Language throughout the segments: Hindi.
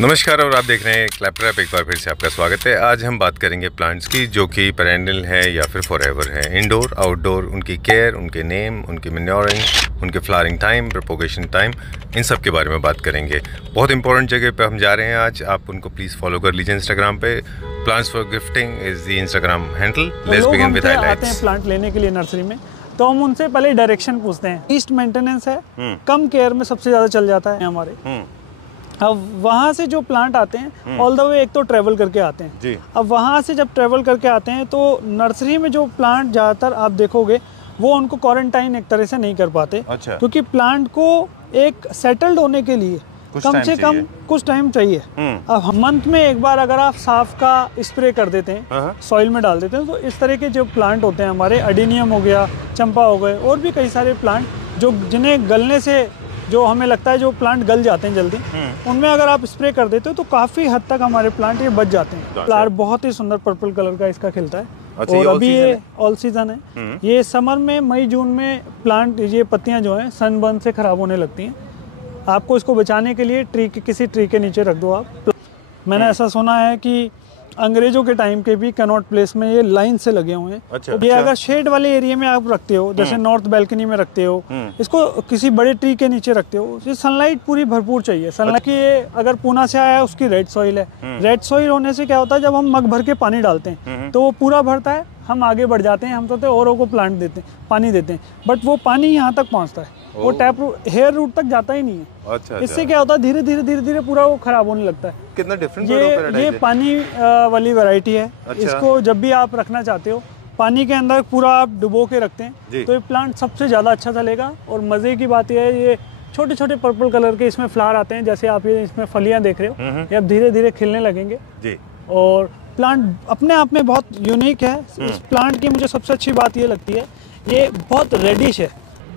नमस्कार और आप देख रहे हैं क्लैपर ऐप। एक बार फिर से आपका स्वागत है। आज हम बात करेंगे प्लांट्स की जो कि पेरेनियल है या फिर फॉरएवर है, इंडोर आउटडोर, उनकी केयर, उनके नेम, उनकी मैन्योरिंग, उनके फ्लावरिंग टाइम, प्रोपोगेशन टाइम, इन सब के बारे में बात करेंगे। बहुत इंपॉर्टेंट जगह पे हम जा रहे हैं आज। आप उनको प्लीज़ फॉलो कर लीजिए इंस्टाग्राम पे। Plants for gifting is the Instagram handle. Let's begin with highlights. आते हैं प्लांट लेने के लिए नर्सरी में, तो हम उनसे पहले डायरेक्शन पूछते हैं। ईस्ट मेंटेनेंस है, कम केयर में सबसे ज़्यादा चल जाता है हमारे। अब वहाँ से जो प्लांट आते हैं ऑल द वे एक तो ट्रेवल करके आते हैं जी। अब वहाँ से जब ट्रेवल करके आते हैं तो नर्सरी में जो प्लांट ज़्यादातर आप देखोगे वो उनको क्वारंटाइन एक तरह से नहीं कर पाते। अच्छा। क्योंकि प्लांट को एक सेटल्ड होने के लिए कम से कम कुछ टाइम चाहिए। अब मंथ में एक बार अगर आप साफ का स्प्रे कर देते हैं, सॉइल में डाल देते हैं, तो इस तरह के जो प्लांट होते हैं हमारे, अडेनियम हो गया, चंपा हो गए, और भी कई सारे प्लांट जो जिन्हें गलने से जो हमें लगता है जो प्लांट गल जाते हैं जल्दी, उनमें अगर आप स्प्रे कर देते हो तो काफी हद तक हमारे प्लांट ये बच जाते हैं। फ्लावर बहुत ही सुंदर पर्पल कलर का इसका खिलता है। अच्छा, और अभी ये ऑल सीजन है। ये समर में मई जून में प्लांट ये पत्तियां जो हैं सनबर्न से खराब होने लगती हैं। आपको इसको बचाने के लिए किसी ट्री के नीचे रख दो आप। मैंने ऐसा सुना है कि अंग्रेजों के टाइम के भी कैनॉट प्लेस में ये लाइन से लगे हुए हैं। अच्छा, ये अगर शेड वाले एरिया में आप रखते हो, जैसे नॉर्थ बैल्कनी में रखते हो, इसको किसी बड़े ट्री के नीचे रखते हो, ये सनलाइट पूरी भरपूर चाहिए। सनलाइट की अगर पूना से आया है उसकी रेड सॉइल है। रेड सॉइल होने से क्या होता है, जब हम मग भर के पानी डालते हैं तो वो पूरा भरता है, हम आगे बढ़ जाते हैं, हम सोचते हैं औरों को प्लांट देते हैं, पानी देते हैं, बट वो पानी यहाँ तक पहुँचता है, वो टैप हेयर रूट तक जाता ही नहीं है। अच्छा, इससे क्या होता है, धीरे धीरे पूरा वो खराब होने लगता है। कितना डिफरेंस ये पानी वाली वैरायटी है। अच्छा। इसको जब भी आप रखना चाहते हो पानी के अंदर पूरा आप डुबो के रखते हैं तो ये प्लांट सबसे ज्यादा अच्छा चलेगा। और मजे की बात यह है, ये छोटे छोटे पर्पल कलर के इसमें फ्लावर आते हैं, जैसे आप ये इसमें फलियां देख रहे हो, ये अब धीरे धीरे खिलने लगेंगे जी। और प्लांट अपने आप में बहुत यूनिक है। इस प्लांट की मुझे सबसे अच्छी बात ये लगती है, ये बहुत रेडिश है,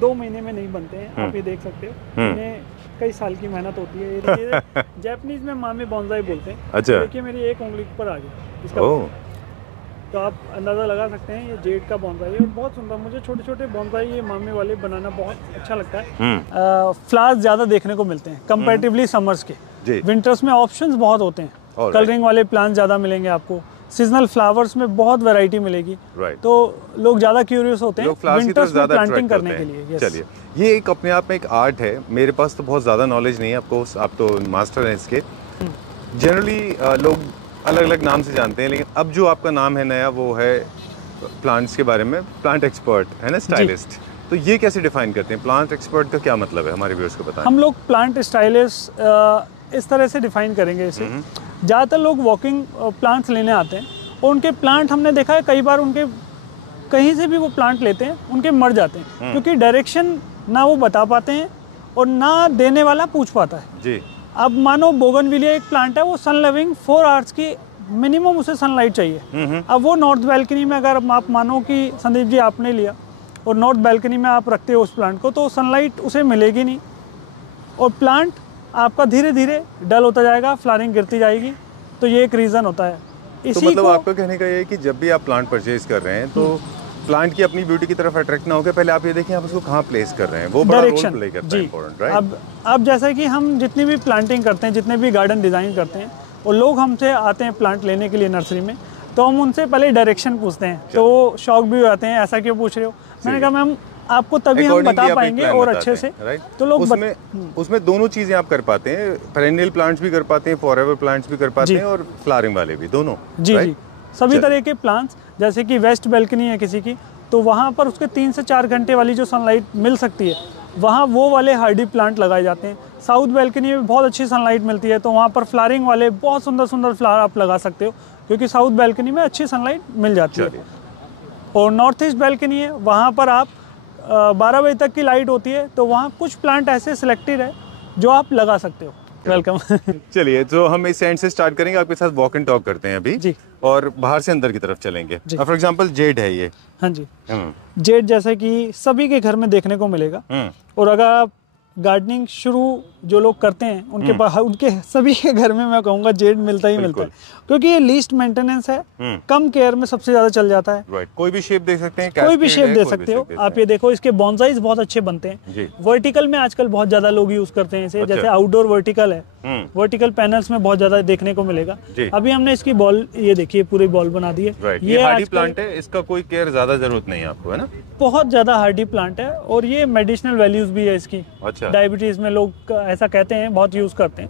2 महीने में नहीं बनते हैं। आप ये देख सकते हो, इन्हें कई साल की मेहनत होती है। ये जापानीज में मामे बोंसाई बोलते हैं। अच्छा। देखिए मेरी एक उंगली पर आ गया इसका, तो आप अंदाजा लगा सकते हैं ये जेड का बोंसाई है। और बहुत सुंदर, मुझे छोटे छोटे बोंसाई ये मामे वाले बनाना बहुत अच्छा लगता है। फ्लावर्स ज्यादा देखने को मिलते हैं कंपैरेटिवली समर्स के। विंटर्स में ऑप्शंस बहुत होते हैं, कलरिंग वाले प्लांट ज्यादा मिलेंगे आपको, सीजनल फ्लावर्स में बहुत वैरायटी मिलेगी। तो लोग ज्यादा क्यूरियस होते हैं विंटर्स में प्लांटिंग करने के लिए। चलिए, ये एक अपने आप में एक आर्ट है। मेरे पास तो बहुत ज़्यादा नॉलेज नहीं है, आपको आप तो मास्टर हैं इसके। जनरली लोग अलग अलग नाम से जानते हैं, लेकिन अब जो आपका नाम है नया वो है प्लांट्स के बारे में प्लांट एक्सपर्ट, है ना, स्टाइलिस्ट। तो ये कैसे डिफाइन करते हैं? प्लांट एक्सपर्ट का क्या मतलब है, हमारे व्यूअर्स को बताएं। हम लोग प्लांट स्टाइलिस्ट इस तरह से डिफाइन करेंगे इसे। ज़्यादातर लोग वॉकिंग प्लांट्स लेने आते हैं और उनके प्लांट हमने देखा है कई बार उनके कहीं से भी वो प्लांट लेते हैं, उनके मर जाते हैं क्योंकि डायरेक्शन ना वो बता पाते हैं और ना देने वाला पूछ पाता है जी। अब मानो बोगनविलिया एक प्लांट है, वो सन लविंग 4 आवर्स की मिनिमम उसे सनलाइट चाहिए। अब वो नॉर्थ बैल्कनी में अगर आप मानो कि संदीप जी आपने लिया और नॉर्थ बैल्कनी में आप रखते हो उस प्लांट को, तो सनलाइट उसे मिलेगी नहीं और प्लांट आपका धीरे धीरे डल होता जाएगा, फ्लावरिंग गिरती जाएगी। तो ये एक रीज़न होता है। तो मतलब आपका कहने का ये है कि जब भी आप प्लांट परचेज कर रहे हैं तो प्लांट की अपनी ब्यूटी की तरफ अट्रैक्ट ना होकर पहले आप ये देखें आप उसको कहाँ प्लेस कर रहे हैं, वो बड़ा रोल प्ले करता है, इंपॉर्टेंट, राइट? अब जैसे कि हम जितनी भी प्लांटिंग करते हैं, जितने भी गार्डन डिज़ाइन करते हैं, और लोग हमसे आते हैं प्लांट लेने के लिए नर्सरी में, तो हम उनसे पहले डायरेक्शन पूछते हैं। तो वो शॉक भी हो जाते हैं, ऐसा क्यों पूछ रहे हो। मैंने कहा मैम आपको तभी हम बता पाएंगे और अच्छे से। तो लोग उसमें दोनों चीजें आप कर पाते हैं, पेरेनियल प्लांट्स भी कर पाते हैं, फॉरएवर प्लांट्स भी कर पाते हैं, और फ्लावरिंग वाले भी, दोनों। जी जी, सभी तरह के प्लांट्स। जैसे कि वेस्ट बैल्कनी है किसी की, तो वहाँ पर उसके 3 से 4 घंटे वाली जो सनलाइट मिल सकती है, वहाँ वो वाले हार्डी प्लांट लगाए जाते हैं। साउथ बैल्कनी में बहुत अच्छी सनलाइट मिलती है, तो वहाँ पर फ्लावरिंग वाले बहुत सुंदर सुंदर फ्लावर आप लगा सकते हो, क्योंकि साउथ बैल्कनी में अच्छी सनलाइट मिल जाती है। और नॉर्थ ईस्ट बैल्कनी है, वहाँ पर आप 12 बजे तक की लाइट होती है, तो वहाँ कुछ प्लांट ऐसे सिलेक्टेड है जो आप लगा सकते हो। वेलकम। चलिए, तो हम इस एंड से स्टार्ट करेंगे, आपके साथ वॉक एंड टॉक करते हैं अभी जी, और बाहर से अंदर की तरफ चलेंगे। फॉर एग्जांपल जेड है ये। हाँ जी, जेड जैसे कि सभी के घर में देखने को मिलेगा। और अगर आप गार्डनिंग शुरू जो लोग करते हैं उनके पास, उनके सभी के घर में मैं कहूँगा जेड मिलता ही मिलता है, क्योंकि ये लीस्ट मेंटेनेंस है, कम केयर में सबसे ज्यादा चल जाता है। राइट, कोई भी शेप दे सकते हैं, कोई भी शेप दे सकते हो आप। ये देखो इसके बॉन्साइज बहुत अच्छे बनते हैं। वर्टिकल में आजकल बहुत ज्यादा लोग यूज करते हैं इसे, जैसे आउटडोर वर्टिकल है, वर्टिकल पैनल्स में बहुत ज्यादा देखने को मिलेगा। अभी हमने इसकी बॉल, ये देखिए पूरी बॉल बना दी है। ये हार्डी प्लांट है, इसका कोई केयर ज्यादा जरूरत नहीं है आपको, है ना? बहुत ज्यादा हार्डी प्लांट है और ये मेडिसिनल वैल्यूज भी है इसकी। अच्छा। डायबिटीज में लोग ऐसा कहते हैं, बहुत यूज करते हैं।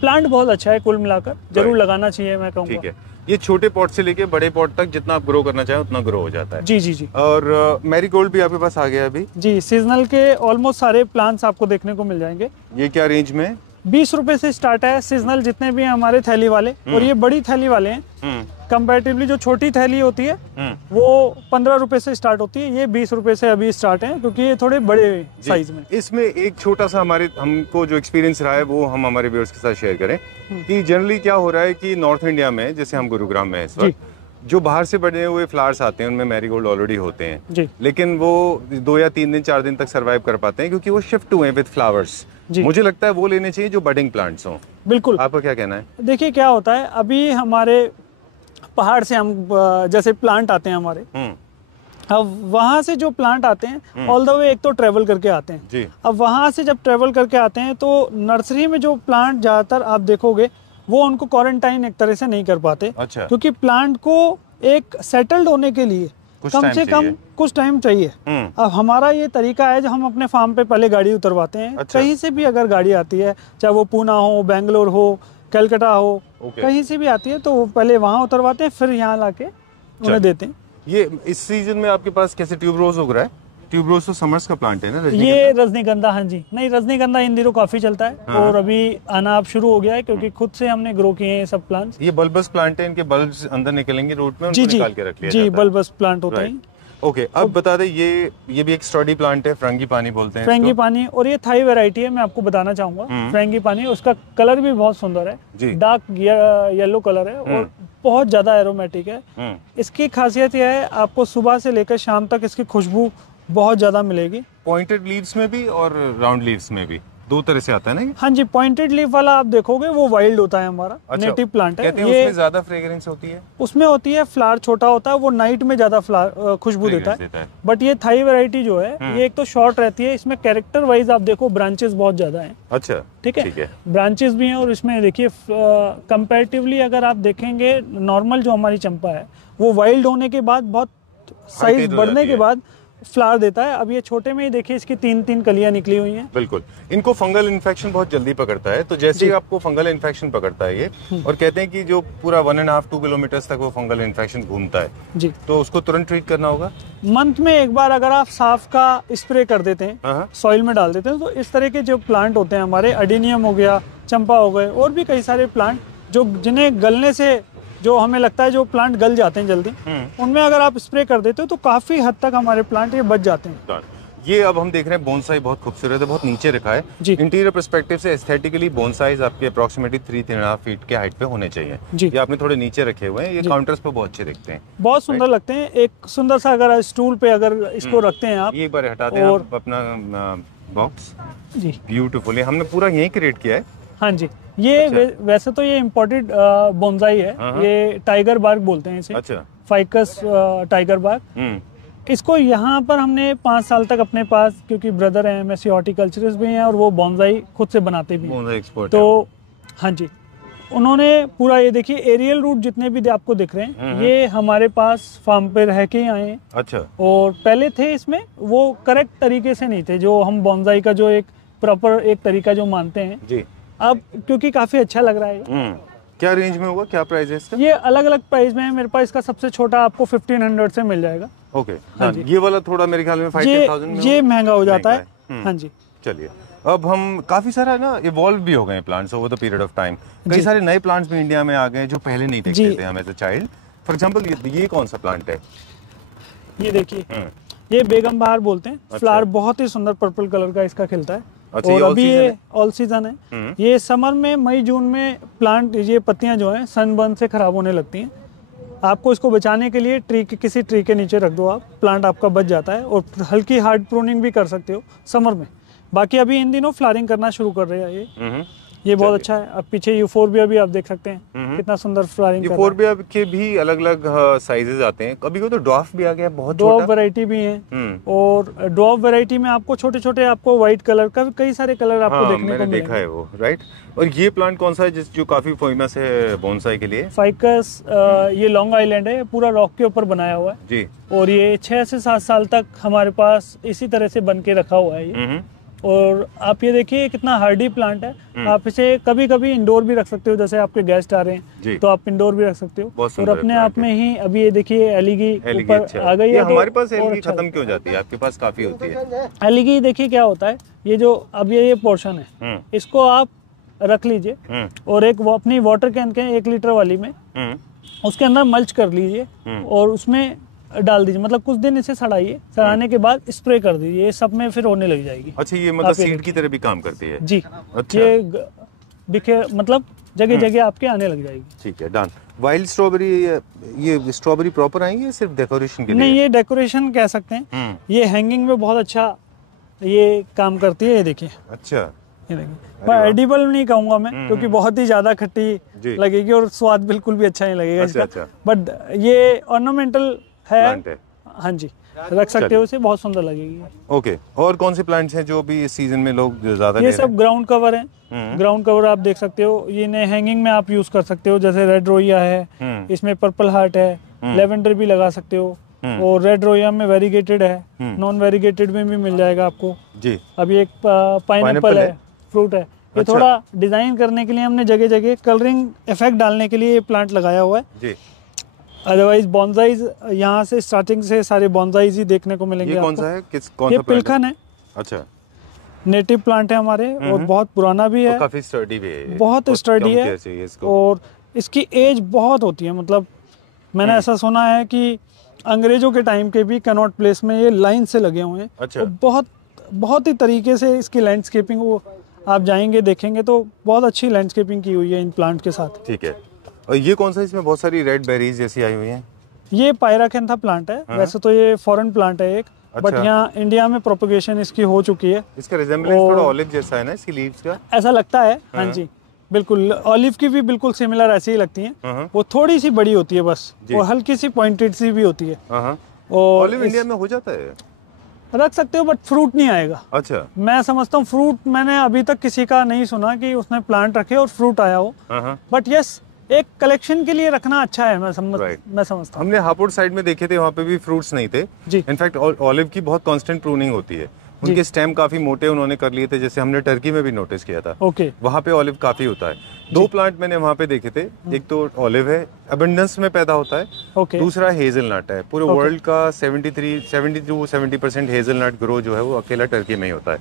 प्लांट बहुत अच्छा है, कुल मिलाकर जरूर लगाना चाहिए मैं कहूँगा। ठीक है, ये छोटे पॉट से लेके बड़े पॉट तक जितना आप ग्रो करना चाहें उतना ग्रो हो जाता है। जी जी जी। और मैरीगोल्ड भी आपके पास आ गया अभी? जी, सीजनल के ऑलमोस्ट सारे प्लांट्स आपको देखने को मिल जाएंगे। ये क्या रेंज में? 20 रुपए से स्टार्ट है सीजनल जितने भी हैं हमारे थैली वाले, और ये बड़ी थैली वाले हैं। कंपैरेटिवली जो छोटी थैली होती है वो 15 रुपए से स्टार्ट होती है, ये 20 रुपए से अभी स्टार्ट है, क्योंकि ये थोड़े बड़े साइज में। इसमें एक छोटा सा हमको जो एक्सपीरियंस रहा है वो हम हमारे व्यूअर्स के साथ शेयर करें कि जनरली क्या हो रहा है कि नॉर्थ इंडिया में, जैसे हम गुरुग्राम में इस वक्त, जो बाहर से बने हुए फ्लावर्स आते हैं उनमें मैरीगोल्ड ऑलरेडी होते हैं, लेकिन वो 2 या 3 दिन 4 दिन तक सरवाइव कर पाते हैं क्योंकि वो शिफ्ट हुए हैं विद फ्लावर्स। मुझे लगता है वो लेने चाहिए जो बडिंग प्लांट्स हों। बिल्कुल, आपका क्या कहना है? देखिए क्या होता है, अभी हमारे पहाड़ से हम जैसे प्लांट आते हैं हमारे, अब वहां से जो प्लांट आते हैं ऑल द वे एक तो ट्रेवल करके आते हैं जी। अब वहां से जब ट्रेवल करके आते हैं तो नर्सरी में जो प्लांट ज्यादातर आप देखोगे वो उनको क्वारंटाइन एक तरह से नहीं कर पाते। अच्छा। क्योंकि प्लांट को एक सेटल्ड होने के लिए कम से कम कुछ टाइम चाहिए। अब हमारा ये तरीका है, जो हम अपने फार्म पे पहले गाड़ी उतरवाते हैं। अच्छा। कहीं से भी अगर गाड़ी आती है, चाहे वो पूना हो, बेंगलोर हो, कलकत्ता हो, कहीं से भी आती है, तो वो पहले वहाँ उतरवाते हैं, फिर यहाँ लाके उन्हें देते हैं। ये इस सीजन में आपके पास कैसे ट्यूब रोज उग रहा है? ट्यूब रोज तो समर्स का प्लांट है ना? ये रजनीगंधा, हाँ जी। नहीं, रजनीगंधा इन दिनों काफी चलता है। हाँ। और अभी आना अब शुरू हो गया है क्योंकि खुद से हमने ग्रो किए हैं सब प्लांट्स। ये बल्बस प्लांट है, इनके बल्ब्स अंदर निकलेंगे रूट में, उनको निकाल के रख लिया जाता है। जी, बल्बस प्लांट होता है। ओके, अब बता दे, ये भी एक स्टडी प्लांट है, फ्रैंगीपानी बोलते हैं। फ्रैंगीपानी, और ये थाई वैरायटी है, मैं आपको बताना चाहूंगा। फ्रैंगीपानी, उसका कलर भी बहुत सुंदर है, डार्क येलो कलर है और बहुत ज्यादा एरोमेटिक है। इसकी खासियत यह है, आपको सुबह से लेकर शाम तक इसकी खुशबू बहुत ज्यादा मिलेगी। पॉइंटेड लीव्स में भी और राउंड लीव्स में भी, दो तरह से आता है ना? हाँ जी, पॉइंटेड लीफ वाला आप देखोगे वो वाइल्ड होता है हमारा। अच्छा, नेटिव प्लांट है। कहते हैं उसमें ज्यादा फ्रेग्रेंस होती है? उसमें होती है, फ्लावर छोटा होता है, वो नाइट में ज्यादा फ्लावर खुशबू देता है। बट ये थाई वैरायटी जो है, ये एक तो शॉर्ट रहती है, इसमें कैरेक्टर वाइज आप देखो ब्रांचेस बहुत ज्यादा हैं। अच्छा, ठीक है, ब्रांचेस भी हैं। और इसमें देखिए कंपैरेटिवली अगर आप देखेंगे, नॉर्मल जो हमारी चंपा है वो वाइल्ड होने के बाद, बहुत साइज बढ़ने के बाद फ्लावर देता है। अब ये छोटे में ही देखिए इसकी 3-3 कलियां निकली हुई हैं। बिल्कुल, इनको फंगल इन्फेक्शन बहुत जल्दी पकड़ता है, तो जैसे ही आपको फंगल इन्फेक्शन पकड़ता है ये, और कहते हैं कि जो पूरा 1.5-2 किलोमीटर तक वो फंगल इन्फेक्शन घूमता है जी, तो उसको तुरंत ट्रीट करना होगा। मंथ में एक बार अगर आप साफ का स्प्रे कर देते हैं, सॉइल में डाल देते हैं, तो इस तरह के जो प्लांट होते हैं हमारे, अडेनियम हो गया, चंपा हो गए, और भी कई सारे प्लांट जो जिन्हें गलने से, जो हमें लगता है जो प्लांट गल जाते हैं जल्दी, उनमें अगर आप स्प्रे कर देते हो तो काफी हद तक हमारे प्लांट ये बच जाते हैं। ये अब हम देख रहे हैं बोनसाई बहुत खूबसूरत है, बहुत नीचे रखा है जी। इंटीरियर पर्सपेक्टिव से एस्थेटिकली बोनसाइज आपके अप्रोक्सीमेटली 3-3.5 फीट के हाइट पे होने चाहिए जी। ये आपने थोड़े नीचे रखे हुए हैं, ये काउंटर्स पे बहुत अच्छे दिखते हैं, बहुत सुंदर लगते हैं। एक सुंदर सा अगर स्टूल पे अगर इसको रखते हैं आप, एक बार हटाते हैं आप अपना बॉक्स जी, ब्यूटीफुल। हमने पूरा यहीं क्रिएट किया है। हाँ जी, ये अच्छा। वैसे तो ये इम्पोर्टेड बोनसाई है, ये टाइगर बार्क बोलते हैं इसे। अच्छा। Ficus tiger bark. इसको यहाँ पर हमने 5 साल तक अपने पास, क्योंकि ब्रदर हैं MSc हॉर्टिकल्चरिस्ट भी हैं और वो बोनसाई खुद से बनाते भी हैं, तो हाँ जी, उन्होंने पूरा, ये देखिए एरियल रूट जितने भी आपको दिख रहे हैं, ये हमारे पास फार्म पे रह के ही आए हैं। अच्छा। और पहले थे इसमें, वो करेक्ट तरीके से नहीं थे, जो हम बोनसाई का जो एक प्रॉपर एक तरीका जो मानते हैं जी। अब क्योंकि काफी अच्छा लग रहा है। क्या रेंज में होगा, क्या प्राइस है इसका? ये अलग अलग प्राइस में है, मेरे पास इसका सबसे छोटा आपको 1500 से मिल जाएगा। ओके। हाँ जी। ये वाला थोड़ा मेरे ख्याल में 5,000 में ये महंगा हो जाता है। हाँ जी। चलिए, अब हम काफी सारा ना इवॉल्व भी हो गए plants over the period of time. कई सारे नए प्लांट्स भी इंडिया में आ गए जो पहले नहीं देखते थे हम as a child. For example ये कौन सा प्लांट है? ये देखिए, ये बेगम बहार बोलते हैं। फ्लावर बहुत ही सुंदर पर्पल कलर का इसका खिलता है। अच्छा, और अभी ये ऑल सीजन है। ये समर में, मई जून में प्लांट, ये पत्तियां जो हैं सनबर्न से खराब होने लगती हैं। आपको इसको बचाने के लिए किसी ट्री के नीचे रख दो आप, प्लांट आपका बच जाता है। और हल्की हार्ड प्रूनिंग भी कर सकते हो समर में, बाकी अभी इन दिनों फ्लावरिंग करना शुरू कर रहे हैं ये बहुत अच्छा है। अब पीछे यूफोर्बिया भी आप देख सकते हैं कितना सुंदर फ्लावरिंग कर रहा है। यूफोर्बिया के भी अलग अलग साइजेस आते हैं, कभी को तो ड्वार्फ भी आ गया, बहुत छोटा। ड्वार्फ वैरायटी भी है और ड्वार्फ वैरायटी में आपको छोटे छोटे आपको व्हाइट कलर का कई सारे कलर आपको देखने को मिलेंगे। देखा है वो, राइट। और ये प्लांट कौन सा है जो काफी फेमस है बोनसाई के लिए? फाइकस, ये लॉन्ग आइलैंड है, पूरा रॉक के ऊपर बनाया हुआ है जी। और ये 6 से 7 साल तक हमारे पास इसी तरह से बन के रखा हुआ है ये। और आप ये देखिए कितना हार्डी प्लांट है। आप इसे कभी कभी इंडोर भी रख सकते हो, जैसे आपके गेस्ट आ रहे हैं तो आप इंडोर भी रख सकते हो। और अपने आप में ही अभी ये देखिए एलिगी ऊपर आ गई है। हमारे पास एलिगी खत्म क्यों जाती है? आपके पास काफी होती है एलिगी। देखिए क्या होता है, ये जो अब ये पोर्शन है इसको आप रख लीजिए और एक वो अपनी वाटर कैन के 1 लीटर वाली में उसके अंदर मल्च कर लीजिए और उसमें डाल दीजिए। मतलब कुछ दिन इसे सड़ाइए, सड़ाने के बाद स्प्रे कर दीजिए, ये सब में फिर होने लग जाएगी। अच्छा, ये मतलब सीड की तरह भी काम करती है? जी। अच्छा। ये दिखे मतलब जगह जगह आपके आने लग जाएगी। ठीक है, डन। वाइल्ड स्ट्रॉबेरी, ये स्ट्रॉबेरी प्रॉपर आई है सिर्फ डेकोरेशन के लिए? नहीं, ये डेकोरेशन कह सकते हैं। ये हैंगिंग में बहुत अच्छा ये काम करती है। ये देखिए, अच्छा, ये देखिए। पर एडिबल नहीं कहूंगा मैं क्योंकि बहुत ही ज्यादा खट्टी लगेगी और स्वाद बिल्कुल भी अच्छा नहीं लगेगा इसका। बट ये ऑर्नामेंटल है। हाँ जी, रख सकते हो, उसे बहुत सुंदर लगेगी। ओके। और कौन से प्लांट्स हैं जो भी इस सीजन में लोग ज्यादा? ये सब ग्राउंड कवर है। ग्राउंड कवर आप देख सकते हो, ये नए हैंगिंग में आप यूज कर सकते हो। जैसे रेड रोया है, इसमें पर्पल हार्ट है, लेवेंडर भी लगा सकते हो। और रेड रोया में वेरीगेटेड है, नॉन वेरीगेटेड में भी मिल जाएगा आपको जी। अभी एक पाइनएप्पल है, फ्रूट है। ये थोड़ा डिजाइन करने के लिए हमने जगह जगह कलरिंग इफेक्ट डालने के लिए ये प्लांट लगाया हुआ है जी। अदरवाइज बॉन्साइज यहाँ से स्टार्टिंग से सारे बॉन्साइज ही देखने को मिलेंगे। ये कौन सा है? कौन ये पिलखन है। अच्छा, नेटिव प्लांट है हमारे और बहुत पुराना भी है, काफी स्टर्डी भी है, बहुत स्टर्डी है और इसकी एज बहुत होती है। मतलब मैंने ऐसा सुना है कि अंग्रेजों के टाइम के भी कैनॉट प्लेस में ये लाइन से लगे हुए हैं। अच्छा। बहुत ही तरीके से इसकी लैंडस्केपिंग, वो आप जाएंगे देखेंगे तो बहुत अच्छी लैंडस्केपिंग की हुई है इन प्लांट के साथ। ठीक है। और ये कौन सा? इसमें बहुत सारी रेड बेरीज जैसी आई हुई हैं। ये पायराकैंथा प्लांट है। वैसे तो ये फॉरेन प्लांट है एक, बट यहाँ इंडिया में प्रोपगेशन इसकी हो चुकी है। इसका रिजेम्बलेंस थोड़ा ऑलिव जैसा है ना इसकी लीव्स का? ऐसा लगता है, हाँ जी बिल्कुल। ऑलिव की भी बिल्कुल सिमिलर ऐसी ही लगती हैं। वो थोड़ी सी बड़ी होती है बस, और हल्की सी पॉइंटेड सी भी होती है। और ऑलिव इंडिया में हो जाता है? रख सकते हो बट फ्रूट नहीं आएगा। अच्छा। मैं समझता हूँ फ्रूट, मैंने अभी तक किसी का नहीं सुना कि उसने प्लांट रखे और फ्रूट आया हो। बट यस, एक कलेक्शन के लिए रखना अच्छा है। मैं समझता हूँ। हमने हापुड़ साइड में देखे थे, वहाँ पे भी फ्रूट्स नहीं थे जी। इनफैक्ट ऑलिव की बहुत कांस्टेंट प्रूनिंग होती है। उनके स्टेम काफी मोटे उन्होंने कर लिए थे, जैसे हमने टर्की में भी नोटिस किया था। ओके। वहाँ पे ऑलिव काफी होता है। 2 प्लांट मैंने वहाँ पे देखे थे। एक तो ऑलिव है, अबंडेंस में पैदा होता है। ओके। दूसरा हेजलनट है। पूरे वर्ल्ड का 70-70% हेजलनट ग्रो जो है वो अकेला टर्की में ही होता है।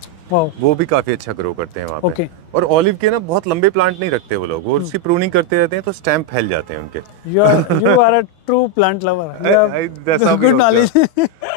वो भी काफी अच्छा ग्रो करते हैं वहाँ पे। और ऑलिव के ना बहुत लंबे प्लांट नहीं रखते वो लोग, वो उसकी प्रूनिंग करते रहते हैं तो स्टेम फैल जाते हैं उनके। You are a true plant lover. Good knowledge.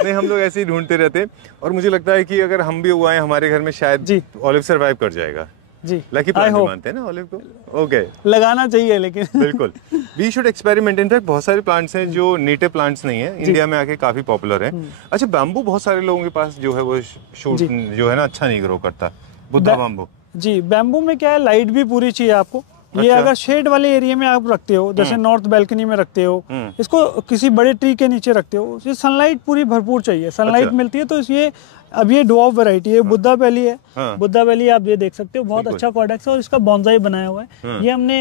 नहीं, हम लोग ऐसे ही ढूंढते रहते हैं और मुझे लगता है कि अगर हम भी उगाएं हमारे घर में शायद ऑलिव सरवाइव कर जाएगा जी। लकी प्लांट मानते हैं ना ऑलिव को। ओके, लगाना चाहिए लेकिन बिल्कुल वी शुड एक्सपेरिमेंट। इनफैक्ट बहुत सारे प्लांट्स हैं जो नेटिव प्लांट्स नहीं है, इंडिया में आके काफी पॉपुलर है। अच्छा, बैम्बू बहुत सारे लोगों के पास जो है वो शूट जो है ना अच्छा नहीं ग्रो करता, बुद्धा बैम्बू जी। बैम्बू में क्या है, लाइट भी पूरी चाहिए आपको। ये अगर शेड वाले एरिया में आप रखते हो, जैसे नॉर्थ बैल्कनी में रखते हो, इसको किसी बड़े ट्री के नीचे रखते हो, ये सनलाइट पूरी भरपूर चाहिए। सनलाइट मिलती है तो ये अब ये ड्वार्फ वैरायटी है, बुद्धा वैली है। बुद्धा वैली आप ये देख सकते हो, बहुत अच्छा कॉडेक्स है और इसका बॉन्साई बनाया हुआ है। ये हमने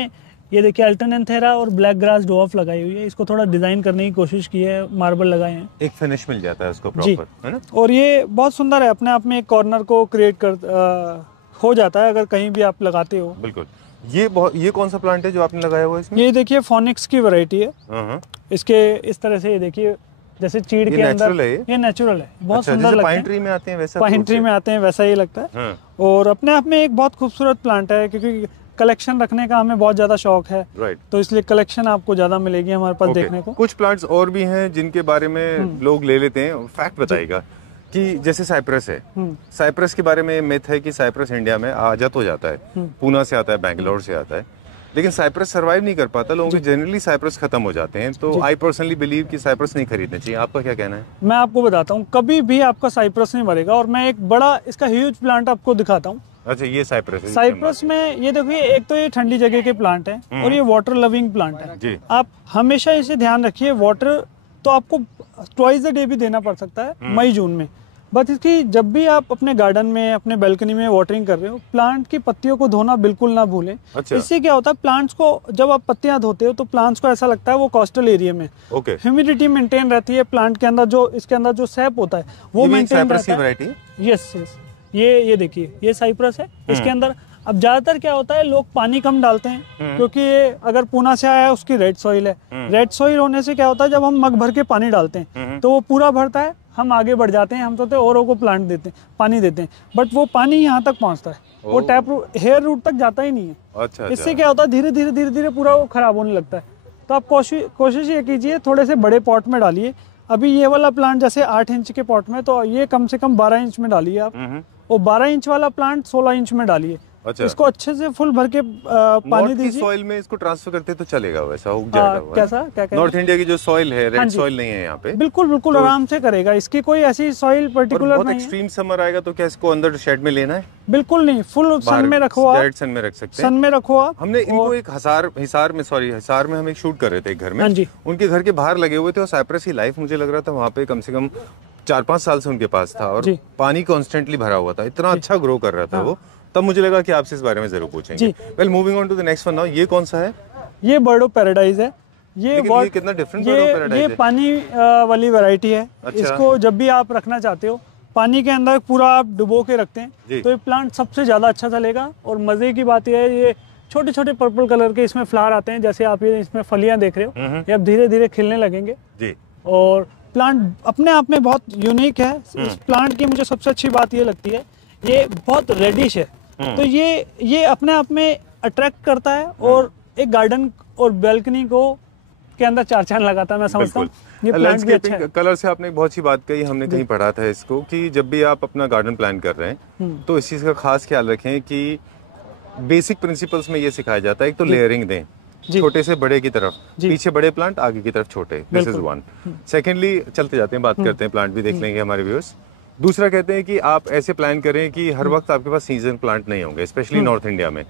ये देखिए अल्टरनेंथेरा और ब्लैक ग्रास ड्वार्फ लगाई हुई है। इसको थोड़ा डिजाइन करने की कोशिश की है, मार्बल लगाए हैं, एक फिनिश मिल जाता है उसको प्रॉपर, है ना। और ये बहुत सुंदर है, अपने आप में एक कॉर्नर को क्रिएट हो जाता है अगर कहीं भी आप लगाते हो। बिल्कुल। ये कौन सा प्लांट है जो आपने लगाया हुआ है इसमें? ये देखिए फोनिक्स की वैरायटी है। इसके इस तरह से ये देखिए जैसे चीड़ के अंदर, ये नेचुरल है, बहुत सुंदर लगता है। पाइन ट्री में आते हैं वैसा, पाइन ट्री में आते हैं वैसा ही लगता है। और अपने आप में एक बहुत खूबसूरत प्लांट है, क्योंकि कलेक्शन रखने का हमें बहुत ज्यादा शौक है, तो इसलिए कलेक्शन आपको ज्यादा मिलेगी हमारे पास देखने को। कुछ प्लांट्स और भी हैं जिनके बारे में लोग ले लेते हैं, फैक्ट बताइएगा कि जैसे साइप्रस है। साइप्रस के बारे में मिथ है कि साइप्रस इंडिया में आयात हो जाता है, पूना से आता है, बैंगलोर से आता है। लेकिन साइप्रस सर्वाइव नहीं कर पाता, लोगों के जनरली साइप्रस खत्म हो जाते हैं, तो आई पर्सनली बिलीव कि साइप्रस नहीं खरीदना चाहिए। आपका क्या कहना है? मैं आपको बताता हूँ, कभी भी आपका साइप्रस नहीं मरेगा। और मैं एक बड़ा इसका ह्यूज प्लांट आपको दिखाता हूँ। अच्छा, ये साइप्रस है। साइप्रस में ये देखिए, एक तो ये ठंडी जगह के प्लांट है और ये वाटर लविंग प्लांट है जी। आप हमेशा इसे ध्यान रखिए, वाटर तो आपको ट्वाइस अ डे भी देना पड़ सकता है मई जून में। बट इसकी जब भी आप अपने गार्डन में, अपने बालकनी में वाटरिंग कर रहे हो, प्लांट की पत्तियों को धोना बिल्कुल ना भूलें। अच्छा। इससे क्या होता है, प्लांट्स को जब आप पत्तियां धोते हो तो प्लांट्स को ऐसा लगता है वो कोस्टल एरिया में, ह्यूमिडिटी मेंटेन रहती है प्लांट के अंदर, जो इसके अंदर जो सैप होता है वो मेंटेन रहता है। यस यस, ये देखिए, ये साइप्रस है। इसके अंदर अब ज्यादातर क्या होता है, लोग पानी कम डालते हैं क्योंकि ये अगर पूना से आया है, उसकी रेड सॉइल है। रेड सॉइल होने से क्या होता है, जब हम मग भर के पानी डालते हैं तो वो पूरा भरता है, हम आगे बढ़ जाते हैं, हम सोचते हैं औरों को प्लांट देते हैं, पानी देते हैं, बट वो पानी यहाँ तक पहुँचता है, वो टैप हेयर रूट तक जाता ही नहीं है। अच्छा। इससे क्या होता है, धीरे धीरे धीरे धीरे पूरा वो खराब होने लगता है। तो आप कोशिश ये कीजिए, थोड़े से बड़े पॉट में डालिए। अभी ये वाला प्लांट जैसे 8 इंच के पॉट में, तो ये कम से कम 12 इंच में डालिए आप, और 12 इंच वाला प्लांट 16 इंच में डालिए। अच्छा। इसको अच्छे से फुल भर के पानी दीजिए। सॉइल में इसको ट्रांसफर करते तो चलेगा, वैसा उग जाएगा वो, कैसा क्या नॉर्थ इंडिया की जो सॉइल है, रेड सॉइल नहीं है यहाँ पे। बिल्कुल बिल्कुल तो आराम से करेगा, इसकी कोई ऐसी सॉइल पर्टिकुलर बहुत नहीं है। एक्सट्रीम समर आएगा तो क्या इसको अंदर शेड में लेना है? बिल्कुल नहीं, फुल सन में रखो आप, सन में रख सकते हैं। सन में रखो आप। हमने इनको एक हिसार में हम एक शूट कर रहे थे घर में, उनके घर के बाहर लगे हुए थे और साइप्रस की लाइफ मुझे लग रहा था वहाँ पे कम से कम 4-5 साल से उनके पास था और पानी कॉन्स्टेंटली भरा हुआ था, इतना अच्छा ग्रो कर रहा था वो। तब मुझे लगा कि आपसे इस बारे में जरूर पूछेंगे। Well, moving on to the next one now, ये कौन सा है? ये बर्ड ऑफ पैराडाइज है। ये कितना डिफरेंट बर्ड ऑफ पैराडाइज है? ये पानी वाली वैरायटी है। अच्छा। इसको जब भी आप रखना चाहते हो, पानी के अंदर पूरा आप डुबो के रखते हैं तो ये प्लांट सबसे ज्यादा अच्छा चलेगा। और मजे की बात यह है, ये छोटे छोटे पर्पल कलर के इसमें फ्लावर आते हैं, जैसे आप ये इसमें फलियां देख रहे हो, ये अब धीरे धीरे खिलने लगेंगे जी। और प्लांट अपने आप में बहुत यूनिक है। इस प्लांट की मुझे सबसे अच्छी बात ये लगती है, ये बहुत रेडिश है, तो ये अपने आप में अट्रैक्ट करता है और एक गार्डन और बालकनी को के अंदर 4 चांद लगाता है। मैं समझता हूँ ये प्लांट भी अच्छा है। कलर से आपने एक बहुत सी बात कही, हमने कहीं पढ़ा था इसको, कि जब भी आप अपना गार्डन प्लान कर रहे हैं तो इस चीज का खास ख्याल रखें कि बेसिक प्रिंसिपल्स में ये सिखाया जाता है, एक तो लेयरिंग दें, छोटे से बड़े की तरफ, पीछे बड़े प्लांट, आगे की तरफ छोटे, दिस इज वन। सेकेंडली, चलते जाते हैं, बात करते हैं, प्लांट भी देख लेंगे हमारे व्यूअर्स। दूसरा कहते हैं कि आप ऐसे प्लान करें कि हर वक्त आपके पास सीजन प्लांट नहीं होंगे, स्पेशली नॉर्थ इंडिया में।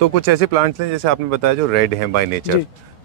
तो कुछ ऐसे प्लांट्स लें, जैसे आपने बताया, जो रेड हैं बाय नेचर,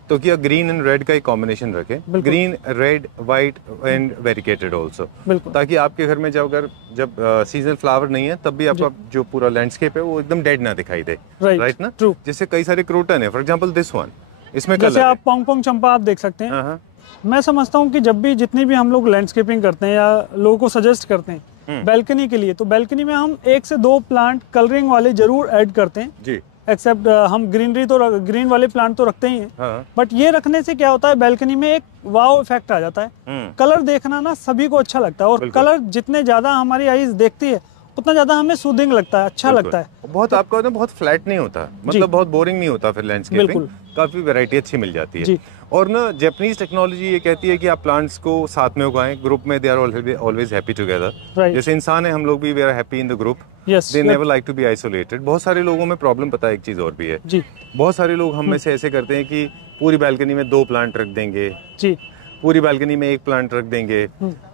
तो क्या ग्रीन एंड रेड का एक कॉम्बिनेशन रखें, green, red, white and variegated also, ताकि आपके घर में जब सीजन फ्लावर नहीं है तब भी आपका जो पूरा लैंडस्केप है वो एकदम डेड ना दिखाई दे, राइट ना? जैसे कई सारे क्रोटन है, फॉर एग्जांपल दिस वन, इसमें जैसे आप पोंग पोंग चंपा आप देख सकते हैं। मैं समझता हूँ कि जब भी जितनी भी हम लोग लैंडस्केपिंग करते हैं या लोगों को सजेस्ट करते हैं बैल्कनी के लिए, तो बैल्कनी में हम 1 से 2 प्लांट कलरिंग वाले जरूर ऐड करते हैं जी। एक्सेप्ट हम ग्रीन वाले प्लांट तो रखते ही हैं, बट ये रखने से क्या होता है, बैल्कनी में एक वाव इफेक्ट आ जाता है। कलर देखना ना सभी को अच्छा लगता है, और कलर जितने ज्यादा हमारी आईज देखती है उतना ज्यादा हमें सूदिंग लगता है, अच्छा लगता है। बहुत आपका ना बहुत फ्लैट नहीं होता, मतलब बहुत बोरिंग नहीं होता, फिर लैंडस्केपिंग काफी वैरायटी अच्छी मिल जाती है। और ना जापानीज टेक्नोलॉजी ये कहती है कि आप प्लांट्स को साथ में उगाएं, ग्रुप में, they are always happy together. जैसे इंसान है, हम लोग भी we are happy in the group, they never like to be isolated. बहुत सारे लोगों में प्रॉब्लम, पता है एक चीज और भी है जी, बहुत सारे लोग हम में से ऐसे करते हैं कि पूरी बालकनी में 2 प्लांट रख देंगे जी, पूरी बालकनी में 1 प्लांट रख देंगे,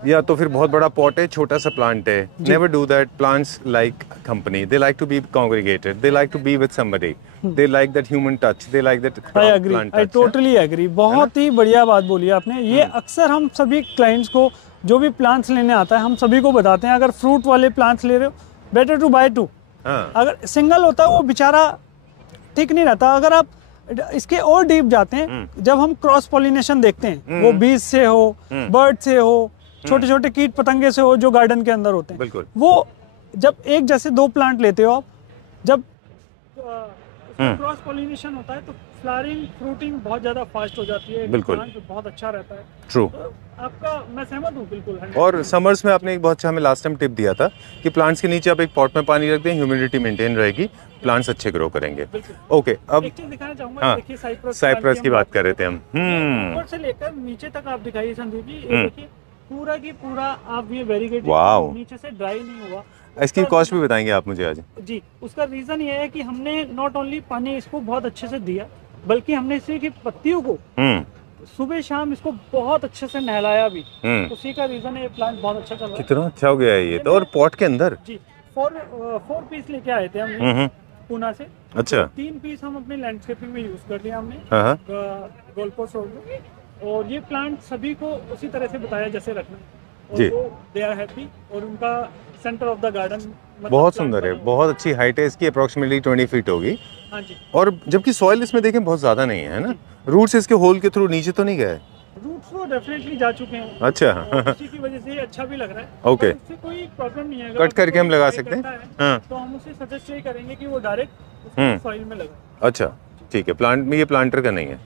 या तो फिर बहुत बड़ा पॉट है, छोटा सा प्लांट है। Never do that. Plants like company, they like to be congregated, they like to be with somebody, they like that human touch, they like that plant touch. I totally agree, बहुत ही बढ़िया बात बोली आपने। ये अक्सर हम सभी क्लाइंट्स को जो भी प्लांट्स लेने आता है, हम सभी को बताते हैं, अगर फ्रूट वाले प्लांट्स ले रहे हो, बेटर टू बाय 2। अगर सिंगल होता है वो बेचारा ठीक नहीं रहता। अगर आप इसके और डीप जाते हैं, जब हम क्रॉस पॉलिनेशन देखते हैं, वो बीज से हो, बर्ड से हो, छोटे छोटे कीट पतंगे से हो, जो गार्डन के अंदर होते हैं, वो जब एक जैसे 2 प्लांट लेते हो आप, जब क्रॉस पॉलिनेशन होता है तो फ्लावरिंग, फ्रूटिंग बहुत ज्यादा फास्ट हो जाती है, प्लांट बहुत अच्छा रहता है। ट्रू, तो आपका मैं सहमत हूँ बिल्कुल। और समर्स में आपने एक बहुत अच्छा हमें लास्ट टाइम टिप दिया था कि प्लांट्स के नीचे आप एक पॉट में पानी रख दें, ह्यूमिडिटी मेंटेन रहेगी, प्लांट्स अच्छे ग्रो करेंगे। ओके, अब एक चीज दिखाना चाहूंगा, देखिए साइप्रस की बात कर रहे थे हम। ऊपर से लेकर नीचे तक आप दिखाइए संदीप जी, ये देखिए पूरा की पूरा आप ये वेरीगेटेड, नीचे से ड्राई नहीं हुआ। इसकी कॉस्ट भी बताएंगे आप मुझे आज? जी, उसका रीज़न ये है कि हमने नॉट ओनली पानी इसको बहुत अच्छे से दिया, बल्कि हमने इसकी पत्तियों को सुबह शाम इसको बहुत अच्छे से नहलाया भी। उसी का रीज़न है ये प्लांट बहुत अच्छा चल रहा है। कितना अच्छा हो गया है ये तो। और पॉट के अंदर जी 4 पीस लेके आए थे हमने पूना से। अच्छा। 3 पीस हम अपने लैंडस्केपिंग में यूज़ कर लिया हमने गोलपोस्ट रोड में। और ये प्लांट सभी को उसी तरह से बताया जैसे रखना, और वो दे आर हैप्पी। और उनका सेंटर ऑफ द गार्डन बहुत सुंदर है, बहुत अच्छी हाइट है इसकी, अप्रोक्सीमेटली 20 फीट होगी। हाँ जी। और जबकि सॉइल इसमें देखें बहुत ज़्यादा नहीं है ना, रूट्स इसके होल के थ्रू नीचे तो नहीं गए? रूट्स तो डेफिनेटली जा चुके हैं। अच्छा। इसी की वजह से ये अच्छा भी लग रहा है। ओके, उससे कोई प्रॉब्लम नहीं है, कट करके हम लगा सकते हैं। हाँ। तो हम उसे सजेस्ट ये करेंगे कि वो डायरेक्ट सॉइल में लगाए। अच्छा ठीक है। प्लांट में ये प्लांटर का नहीं है,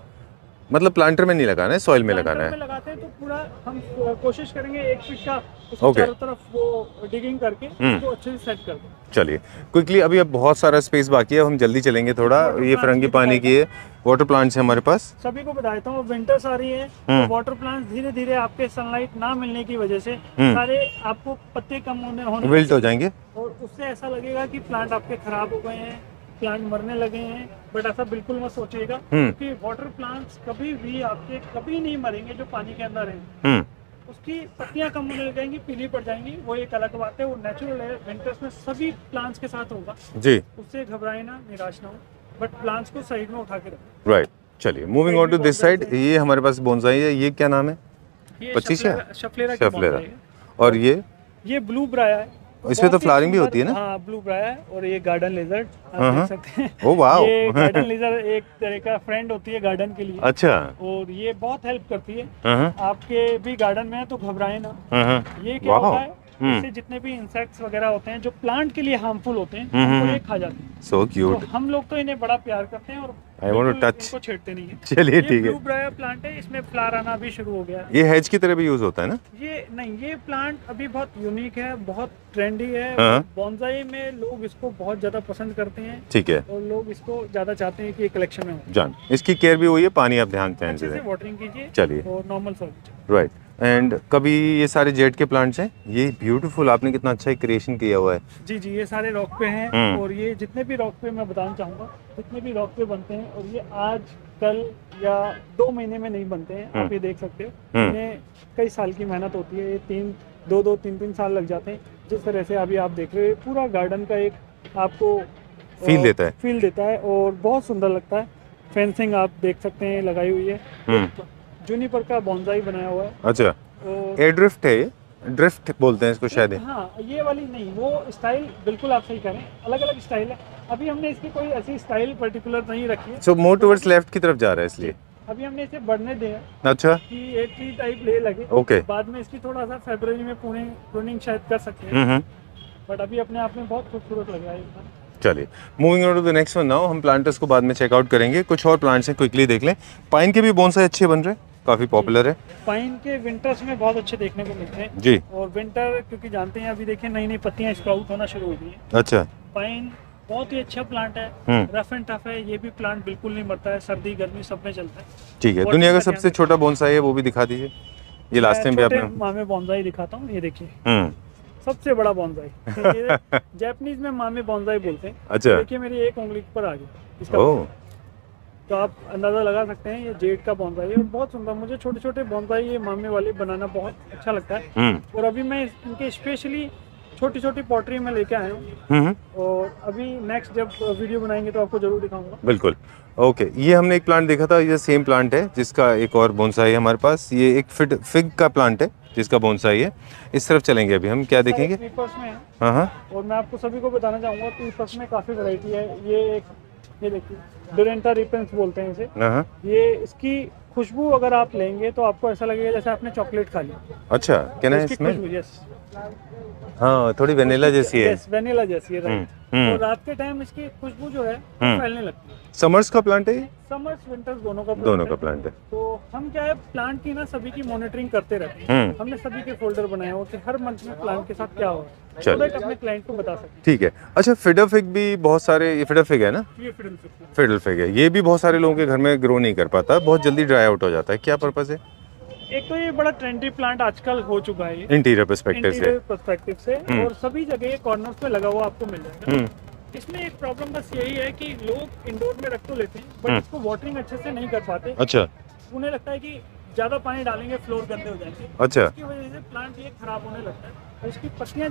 मतलब प्लांटर में नहीं लगाना है, सॉइल में लगाना है। लगाते हैं तो पूरा हम कोशिश करेंगे 1 फीट का उसको चारों तरफ वो डिगिंग करके उसको अच्छे से सेट कर दें। चलिए क्विकली, अभी अब बहुत सारा स्पेस बाकी है, हम जल्दी चलेंगे थोड़ा। ये फिरंगी पानी की है, वाटर प्लांट्स है हमारे पास। सभी को बताता हूँ, विंटर्स आ रही है तो वाटर प्लांट्स धीरे धीरे आपके सनलाइट ना मिलने की वजह से सारे आपको पत्ते कम होने विल्ट हो जाएंगे, और उससे ऐसा लगेगा कि प्लांट आपके खराब हो गए हैं, प्लांट मरने लगे हैं। बट ऐसा बिल्कुल मत सोचिएगा, क्योंकि वाटर प्लांट्स कभी भी आपके कभी नहीं मरेंगे जो पानी के अंदर है। उसकी पत्तियां कम होने लग जाएंगी, पीली पड़ जाएंगी, वो एक अलग बात है, वो नेचुरल है। विंटर्स में सभी प्लांट्स के साथ होगा जी, उससे घबराए ना, निराश ना हो, बट प्लांट्स को साइड में उठा के रखें। राइट। चलिए moving on to this side, ये हमारे पास बोनसाई है, ये क्या नाम है? 25 है, शफलेरा। और ये ब्लू ब्राया है, इसमें तो फ्लावरिंग भी होती है ना? हाँ, ब्लू ब्राया है। और ये गार्डन लेजर्ड आप देख सकते हैं। ओह वाह। ये गार्डन लेजर्ड एक तरह का फ्रेंड होती है गार्डन के लिए। अच्छा। और ये बहुत हेल्प करती है आपके भी गार्डन में है तो घबराए ना। ये क्या होता है, इससे जितने भी इंसेक्ट्स वगैरह होते हैं जो प्लांट के लिए हार्मफुल होते हैं उनको ये खा जाते हैं। So cute. तो हम लोग तो इन्हें बड़ा प्यार करते हैं और आई वांट टू टच, इनको छेड़ते नहीं है। चलिए ठीक है। ब्लू ब्राया प्लांट है, इसमें फ्लावर आना भी शुरू हो गया है। ये हेज की तरह भी यूज होता है ना? ये नहीं, ये प्लांट अभी बहुत यूनिक है, बहुत ट्रेंडी है। बॉन्साई में लोग इसको बहुत ज्यादा पसंद करते हैं। ठीक है। और लोग इसको ज्यादा चाहते हैं कि कलेक्शन में हो। जान, इसकी केयर भी हुई है, पानी आप ध्यान से वाटरिंग कीजिए। चलिए। और नॉर्मल सॉइल। राइट। एंड कभी ये सारे जेड के प्लांट्स हैं, ये ब्यूटीफुल, आपने कितना अच्छा क्रिएशन किया हुआ है। जी जी, ये सारे रॉक पे हैं। और ये जितने भी रॉक पे मैं बताना चाहूँगा, जितने भी रॉक पे बनते हैं, और ये आज कल या 2 महीने में नहीं बनते हैं। आप ये देख सकते हो, इन्हें कई साल की मेहनत होती है। ये 2-3 साल लग जाते हैं। जिस तरह से अभी आप देख रहे हो, पूरा गार्डन का एक आपको फील देता है और बहुत सुंदर लगता है। फेंसिंग आप देख सकते हैं लगाई हुई है, जूनिपर का बॉन्साई बनाया हुआ है। अच्छा। एयर ड्रिफ्ट है, ड्रिफ्ट बोलते हैं इसको शायद। हाँ, ये वाली नहीं, वो स्टाइल बिल्कुल आप सही करें, अलग अलग स्टाइल है। अभी हमने इसकी कोई ऐसी स्टाइल पर्टिकुलर नहीं रखी है। सो मोर टुवर्ड्स लेफ्ट की तरफ जा रहा है, इसलिए अभी हमने इसे बढ़ने दिया। अच्छा। कि एक ट्री टाइप ले लगे। ओके। बाद में इसकी थोड़ा सा फरवरी में प्रूनिंग शायद कर सकते हैं। बट अभी अपने आप में बहुत खूबसूरत लग रहा है। चलिए moving on to the next one now. हम प्लांटर्स को बाद में चेकआउट करेंगे। कुछ और प्लांट्स हैं, क्विकली देख लें। पाइन के भी बोनसाई अच्छे बन रहे हैं, काफी पॉपुलर है। पाइन के विंटर्स में बहुत अच्छे देखने को मिलते हैं जी। और विंटर क्योंकि जानते हैं अभी देखिए नई नई पत्तियां स्प्राउट होना शुरू हो गई हैं। अच्छा। पाइन बहुत ही अच्छा प्लांट है, रफ एंड टफ है। ये भी प्लांट बिल्कुल नहीं मरता है, सर्दी गर्मी सब में चलता है। ठीक है। दुनिया का सबसे छोटा बोनसाई है, वो भी दिखा दीजिए। ये लास्ट टाइम भी आपने मामे बोनसाई दिखाता हूँ, ये देखिए सबसे बड़ा बोनसाई। जापानीज में मामे बोनसाई बोलते हैं। अच्छा। देखिए मेरी एक उंगली पर आ गया इसका, तो आप अंदाजा लगा सकते हैं ये जेड का बोनसाई है। और बहुत सुंदर, मुझे छोटे छोटे बोनसाई ये मामे वाले बनाना बहुत अच्छा लगता है। और अभी मैं इनके स्पेशली छोटी छोटी पॉटरी में लेके आया हूँ, और अभी नेक्स्ट जब वीडियो बनाएंगे तो आपको जरूर दिखाऊंगा। बिल्कुल। ओके। ये हमने एक प्लांट देखा था, ये सेम प्लांट है जिसका एक और बोनसाई है हमारे पास। ये एक फिग का प्लांट है जिसका बोनसाई है। इस तरफ चलेंगे अभी हम, क्या देखेंगे? क्रीपर्स में है। हाँ। और मैं आपको सभी को बताना चाहूँगा, क्रीपर्स में काफ़ी वैरायटी है। ये देखिए डोरेंटा रिपेंस बोलते हैं इसे। ये इसकी खुशबू अगर आप लेंगे तो आपको ऐसा लगेगा जैसे आपने चॉकलेट खा ली। अच्छा। क्या है इसमें? हाँ, थोड़ी वेनिला जैसी है। वेनिला जैसी है, राइट। और रात के टाइम इसकी खुशबू जो है फैलने लगती है। समर्स का प्लांट है ये? समर्स विंटर्स दोनों का प्लांट है। तो हम क्या है, प्लांट की ना सभी की मॉनिटरिंग करते रहते हैं। हमने सभी के फोल्डर बनाए हो कि हर मंथ में प्लांट के साथ क्या हो रहा है, तो अपने क्लाइंट को बता सकते हैं। ठीक है। अच्छा, फिडर फिग भी बहुत सारे, ये फिडर फिग है ना? ये फिडर फिग है। ये भी बहुत सारे लोगों के घर में ग्रो नहीं कर पाता, बहुत जल्दी ड्राई आउट हो जाता है, क्या पर्पस है? एक तो ये बड़ा ट्रेंडी प्लांट आजकल हो चुका है, ये इंटीरियर पर्सपेक्टिव से और सभी जगह ये कॉर्नर्स पे लगा हुआ आपको मिल जाएगा। इसमें एक प्रॉब्लम बस यही है कि लोग इंडोर में रख तो लेते हैं बट इसको वाटरिंग अच्छे से नहीं कर पाते। अच्छा। उन्हें लगता है कि ज्यादा पानी डालेंगे फ्लोर गंदे हो जाएंगे। अच्छा। इसकी वजह से प्लांट ये खराब होने लगता है और इसकी पत्तियां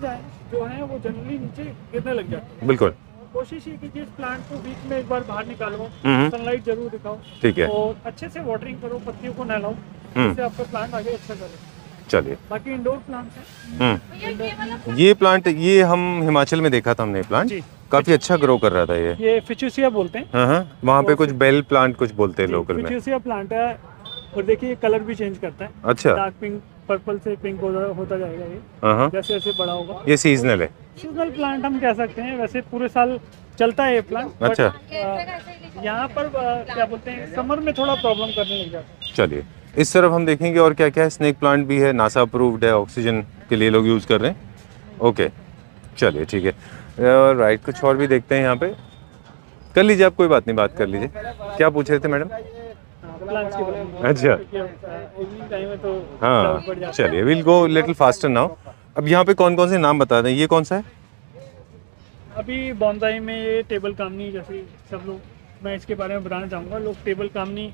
जो हैं वो जनरली नीचे गिरने लग जाती है। बिल्कुल। कोशिश ये कीजिए इस प्लांट को वीक में एक बार बाहर निकालो, सनलाइट जरूर दिखाओ, ठीक है, और अच्छे से वाटरिंग करो, पत्तियों को नहलाओ, इससे आपका प्लांट आगे अच्छा चले। चलिए, बाकी इंडोर प्लांट है। ये प्लांट ये हम हिमाचल में देखा था हमने, प्लांट काफी अच्छा ग्रो कर रहा था। ये फिचूसिया बोलते हैं। हाँ, वहाँ पे कुछ बेल प्लांट कुछ बोलते हैं लोकल में। फिचूसिया प्लांट है और देखिए कलर भी चेंज करता है। अच्छा। डार्क पिंक, पर्पल से पिंक होता जाएगा ये, जैसे जैसे बड़ा होगा। ये सीजनल है? सीजनल प्लांट हम कह सकते हैं, वैसे पूरे साल चलता है ये प्लांट। अच्छा। यहाँ पर क्या बोलते हैं, समर में थोड़ा प्रॉब्लम करने लग जाता है। चलिए, इस तरफ हम देखेंगे और क्या क्या है। स्नेक प्लांट भी है, नासा अप्रूव्ड है, ऑक्सीजन के लिए लोग यूज़ कर रहे हैं। ओके, चलिए ठीक है। राइट, कुछ और भी देखते हैं यहाँ पे। कर लीजिए आप, कोई बात नहीं, बात कर लीजिए। क्या पूछ रहे थे मैडम? अच्छा, तो हाँ, चलिए, will go little faster now. अब यहाँ पे कौन कौन से नाम बता दें। ये कौन सा है? अभी बॉन्साई में ये टेबल कामनी, जैसे सब लोग, मैं इसके बारे में बताना चाहूँगा। लोग टेबल कामनी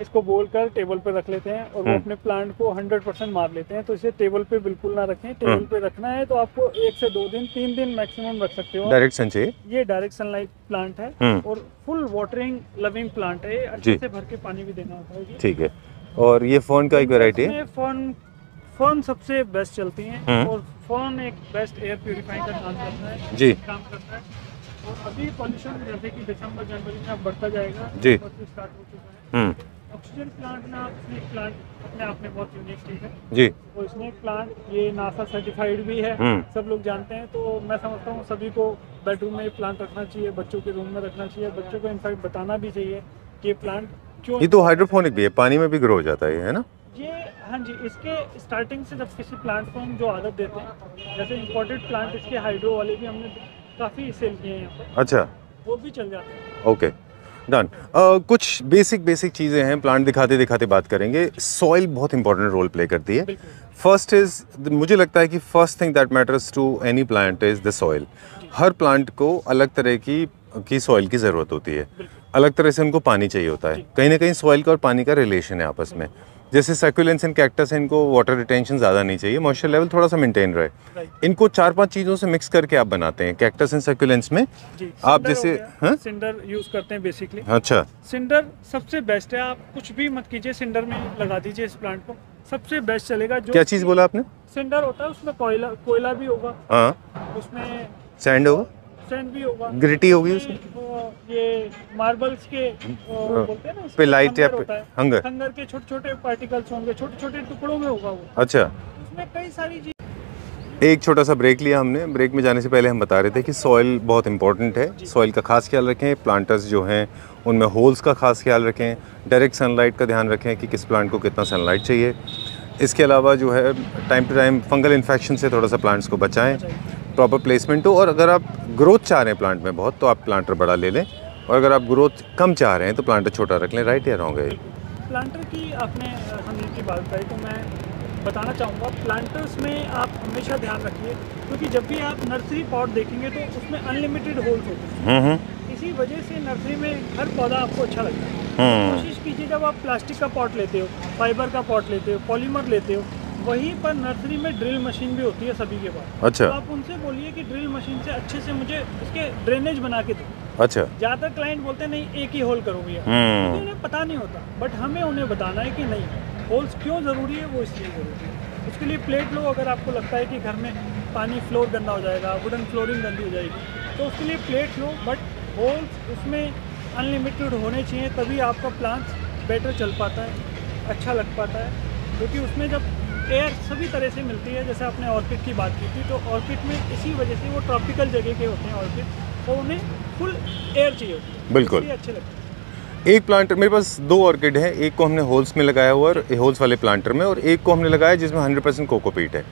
इसको बोलकर टेबल पे रख लेते हैं और वो अपने प्लांट को 100% मार लेते हैं। तो इसे टेबल पे बिल्कुल ना रखें। टेबल पे रखना है तो आपको 1 से 2 दिन, 3 दिन मैक्सिमम रख सकते हो। डायरेक्ट सन चाहिए। ये डायरेक्ट सनलाइट प्लांट है और फुल वाटरिंग लविंग प्लांट है। अच्छे से भर के पानी भी देना होता है। ठीक है। और ये फर्न का एक वैरायटी है। फर्न सबसे बेस्ट चलती हैं और फर्न एक बेस्ट एयर प्यूरिफाइंग का काम करता है जी, काम करता है। और अभी पॉल्यूशन जैसे कि दिसंबर जनवरी में बढ़ता जाएगा जी, स्टार्ट हो चुका है। ऑक्सीजन प्लांट ना, स्नेक प्लांट अपने आप में बहुत यूनिक चीज़ है जी। और स्नेक प्लांट ये नासा सर्टिफाइड भी है, सब लोग जानते हैं। तो मैं समझता हूँ सभी को बेडरूम में प्लांट रखना चाहिए, बच्चों के रूम में रखना चाहिए, बच्चों को इनफैक्ट बताना भी चाहिए कि ये प्लांट क्यों। ये तो हाइड्रोपोनिक भी है, पानी में भी ग्रो हो जाता है ना ये? हाँ जी, इसके स्टार्टिंग से जब किसी प्लांट को हम जो आदत देते हैं, जैसे इम्पोर्टेड प्लांट इसके हाइड्रो वाले भी हमने काफ़ी सेल किए हैं यहाँ पर। अच्छा, वो भी चल जाते हैं। Okay, done. कुछ बेसिक चीज़ें हैं, प्लांट दिखाते दिखाते बात करेंगे। सॉइल बहुत इंपॉर्टेंट रोल प्ले करती है। फर्स्ट इज, मुझे लगता है कि first thing that matters to any plant is the soil. हर प्लांट को अलग तरह की सॉइल की ज़रूरत होती है, अलग तरह से उनको पानी चाहिए होता है। कहीं ना कहीं सॉइल का और पानी का रिलेशन है आपस में। जैसे सक्यूलेंट्स एंड कैक्टस है, इनको वाटर रिटेंशन ज़्यादा नहीं चाहिए, मॉइस्चर लेवल थोड़ा सा मेंटेन रहे। इनको 4-5 चीज़ों से मिक्स करके आप बनाते हैं कैक्टस एंड सक्यूलेंट्स में। आप जैसे सिंडर यूज करते हैं बेसिकली। अच्छा, सिंडर सबसे बेस्ट है। आप कुछ भी मत कीजिए, सिंडर में लगा दीजिए इस प्लांट को, सबसे बेस्ट चलेगा। जो क्या चीज़ बोला आपने? सिंडर होता है, उसमें कोयला भी होगा, हाँ, उसमें सैंड होगा, सैंड भी होगा, ग्रिटी होगी उसमें, ये मार्बल्स के बोलते हैं ना, पे लाइट या हंगर के छोटे छोटे पार्टिकल्स होंगे, छोटे छोटे टुकड़ों में होगा वो। अच्छा, उसमें कई सारी चीज़। एक छोटा सा ब्रेक लिया हमने। ब्रेक में जाने से पहले हम बता रहे थे कि सॉइल बहुत इंपॉर्टेंट है, सॉइल का खास ख्याल रखें। प्लांटर्स जो हैं उनमें होल्स का खास ख्याल रखें, डायरेक्ट सनलाइट का ध्यान रखें कि किस प्लांट को कितना सनलाइट चाहिए। इसके अलावा जो है time to time fungal infection से थोड़ा सा प्लांट्स को बचाएं, प्रॉपर प्लेसमेंट हो। और अगर आप ग्रोथ चाह रहे हैं प्लांट में बहुत, तो आप प्लांटर बड़ा ले लें, और अगर आप ग्रोथ कम चाह रहे हैं तो प्लांटर छोटा रख लें। राइट या रॉन्ग है? प्लांटर की आपने हमने की बात करी, तो मैं बताना चाहूँगा प्लांटर्स में आप हमेशा ध्यान रखिए, क्योंकि जब भी आप नर्सरी पॉट देखेंगे तो उसमें अनलिमिटेड होल्स होते हैं। इसी वजह से नर्सरी में हर पौधा आपको अच्छा लगता है। कोशिश कीजिए जब आप प्लास्टिक का पॉट लेते हो, फाइबर का पॉट लेते हो, पॉलीमर लेते हो, वहीं पर नर्सरी में ड्रिल मशीन भी होती है सभी के पास। अच्छा, तो आप उनसे बोलिए कि ड्रिल मशीन से अच्छे से मुझे इसके ड्रेनेज बना के दो। अच्छा, ज़्यादातर क्लाइंट बोलते हैं नहीं एक ही होल करो भैया, उन्हें पता नहीं होता, बट हमें उन्हें बताना है कि नहीं, होल्स क्यों ज़रूरी है, वो इसलिए ज़रूरी है। उसके लिए प्लेट लो। अगर आपको लगता है कि घर में पानी फ्लोर गंदा हो जाएगा, वुडन फ्लोरिंग गंदी हो जाएगी, तो उसके लिए प्लेट लो, बट होल्स उसमें अनलिमिटेड होने चाहिए, तभी आपका प्लांट बेटर चल पाता है, अच्छा लग पाता है। क्योंकि उसमें जब एयर सभी तरह से मिलती है, जैसे आपने ऑर्किड की बात की थी, तो ऑर्किड में इसी वजह से वो ट्रॉपिकल जगह के होते हैं ऑर्किड, तो उन्हें फुल एयर चाहिए होती है, बिल्कुल अच्छे लगते हैं। एक प्लांटर, मेरे पास 2 ऑर्किड है, एक को हमने होल्स में लगाया हुआ है, होल्स वाले प्लांटर में, और एक को हमने लगाया जिसमें 100% कोकोपीट है।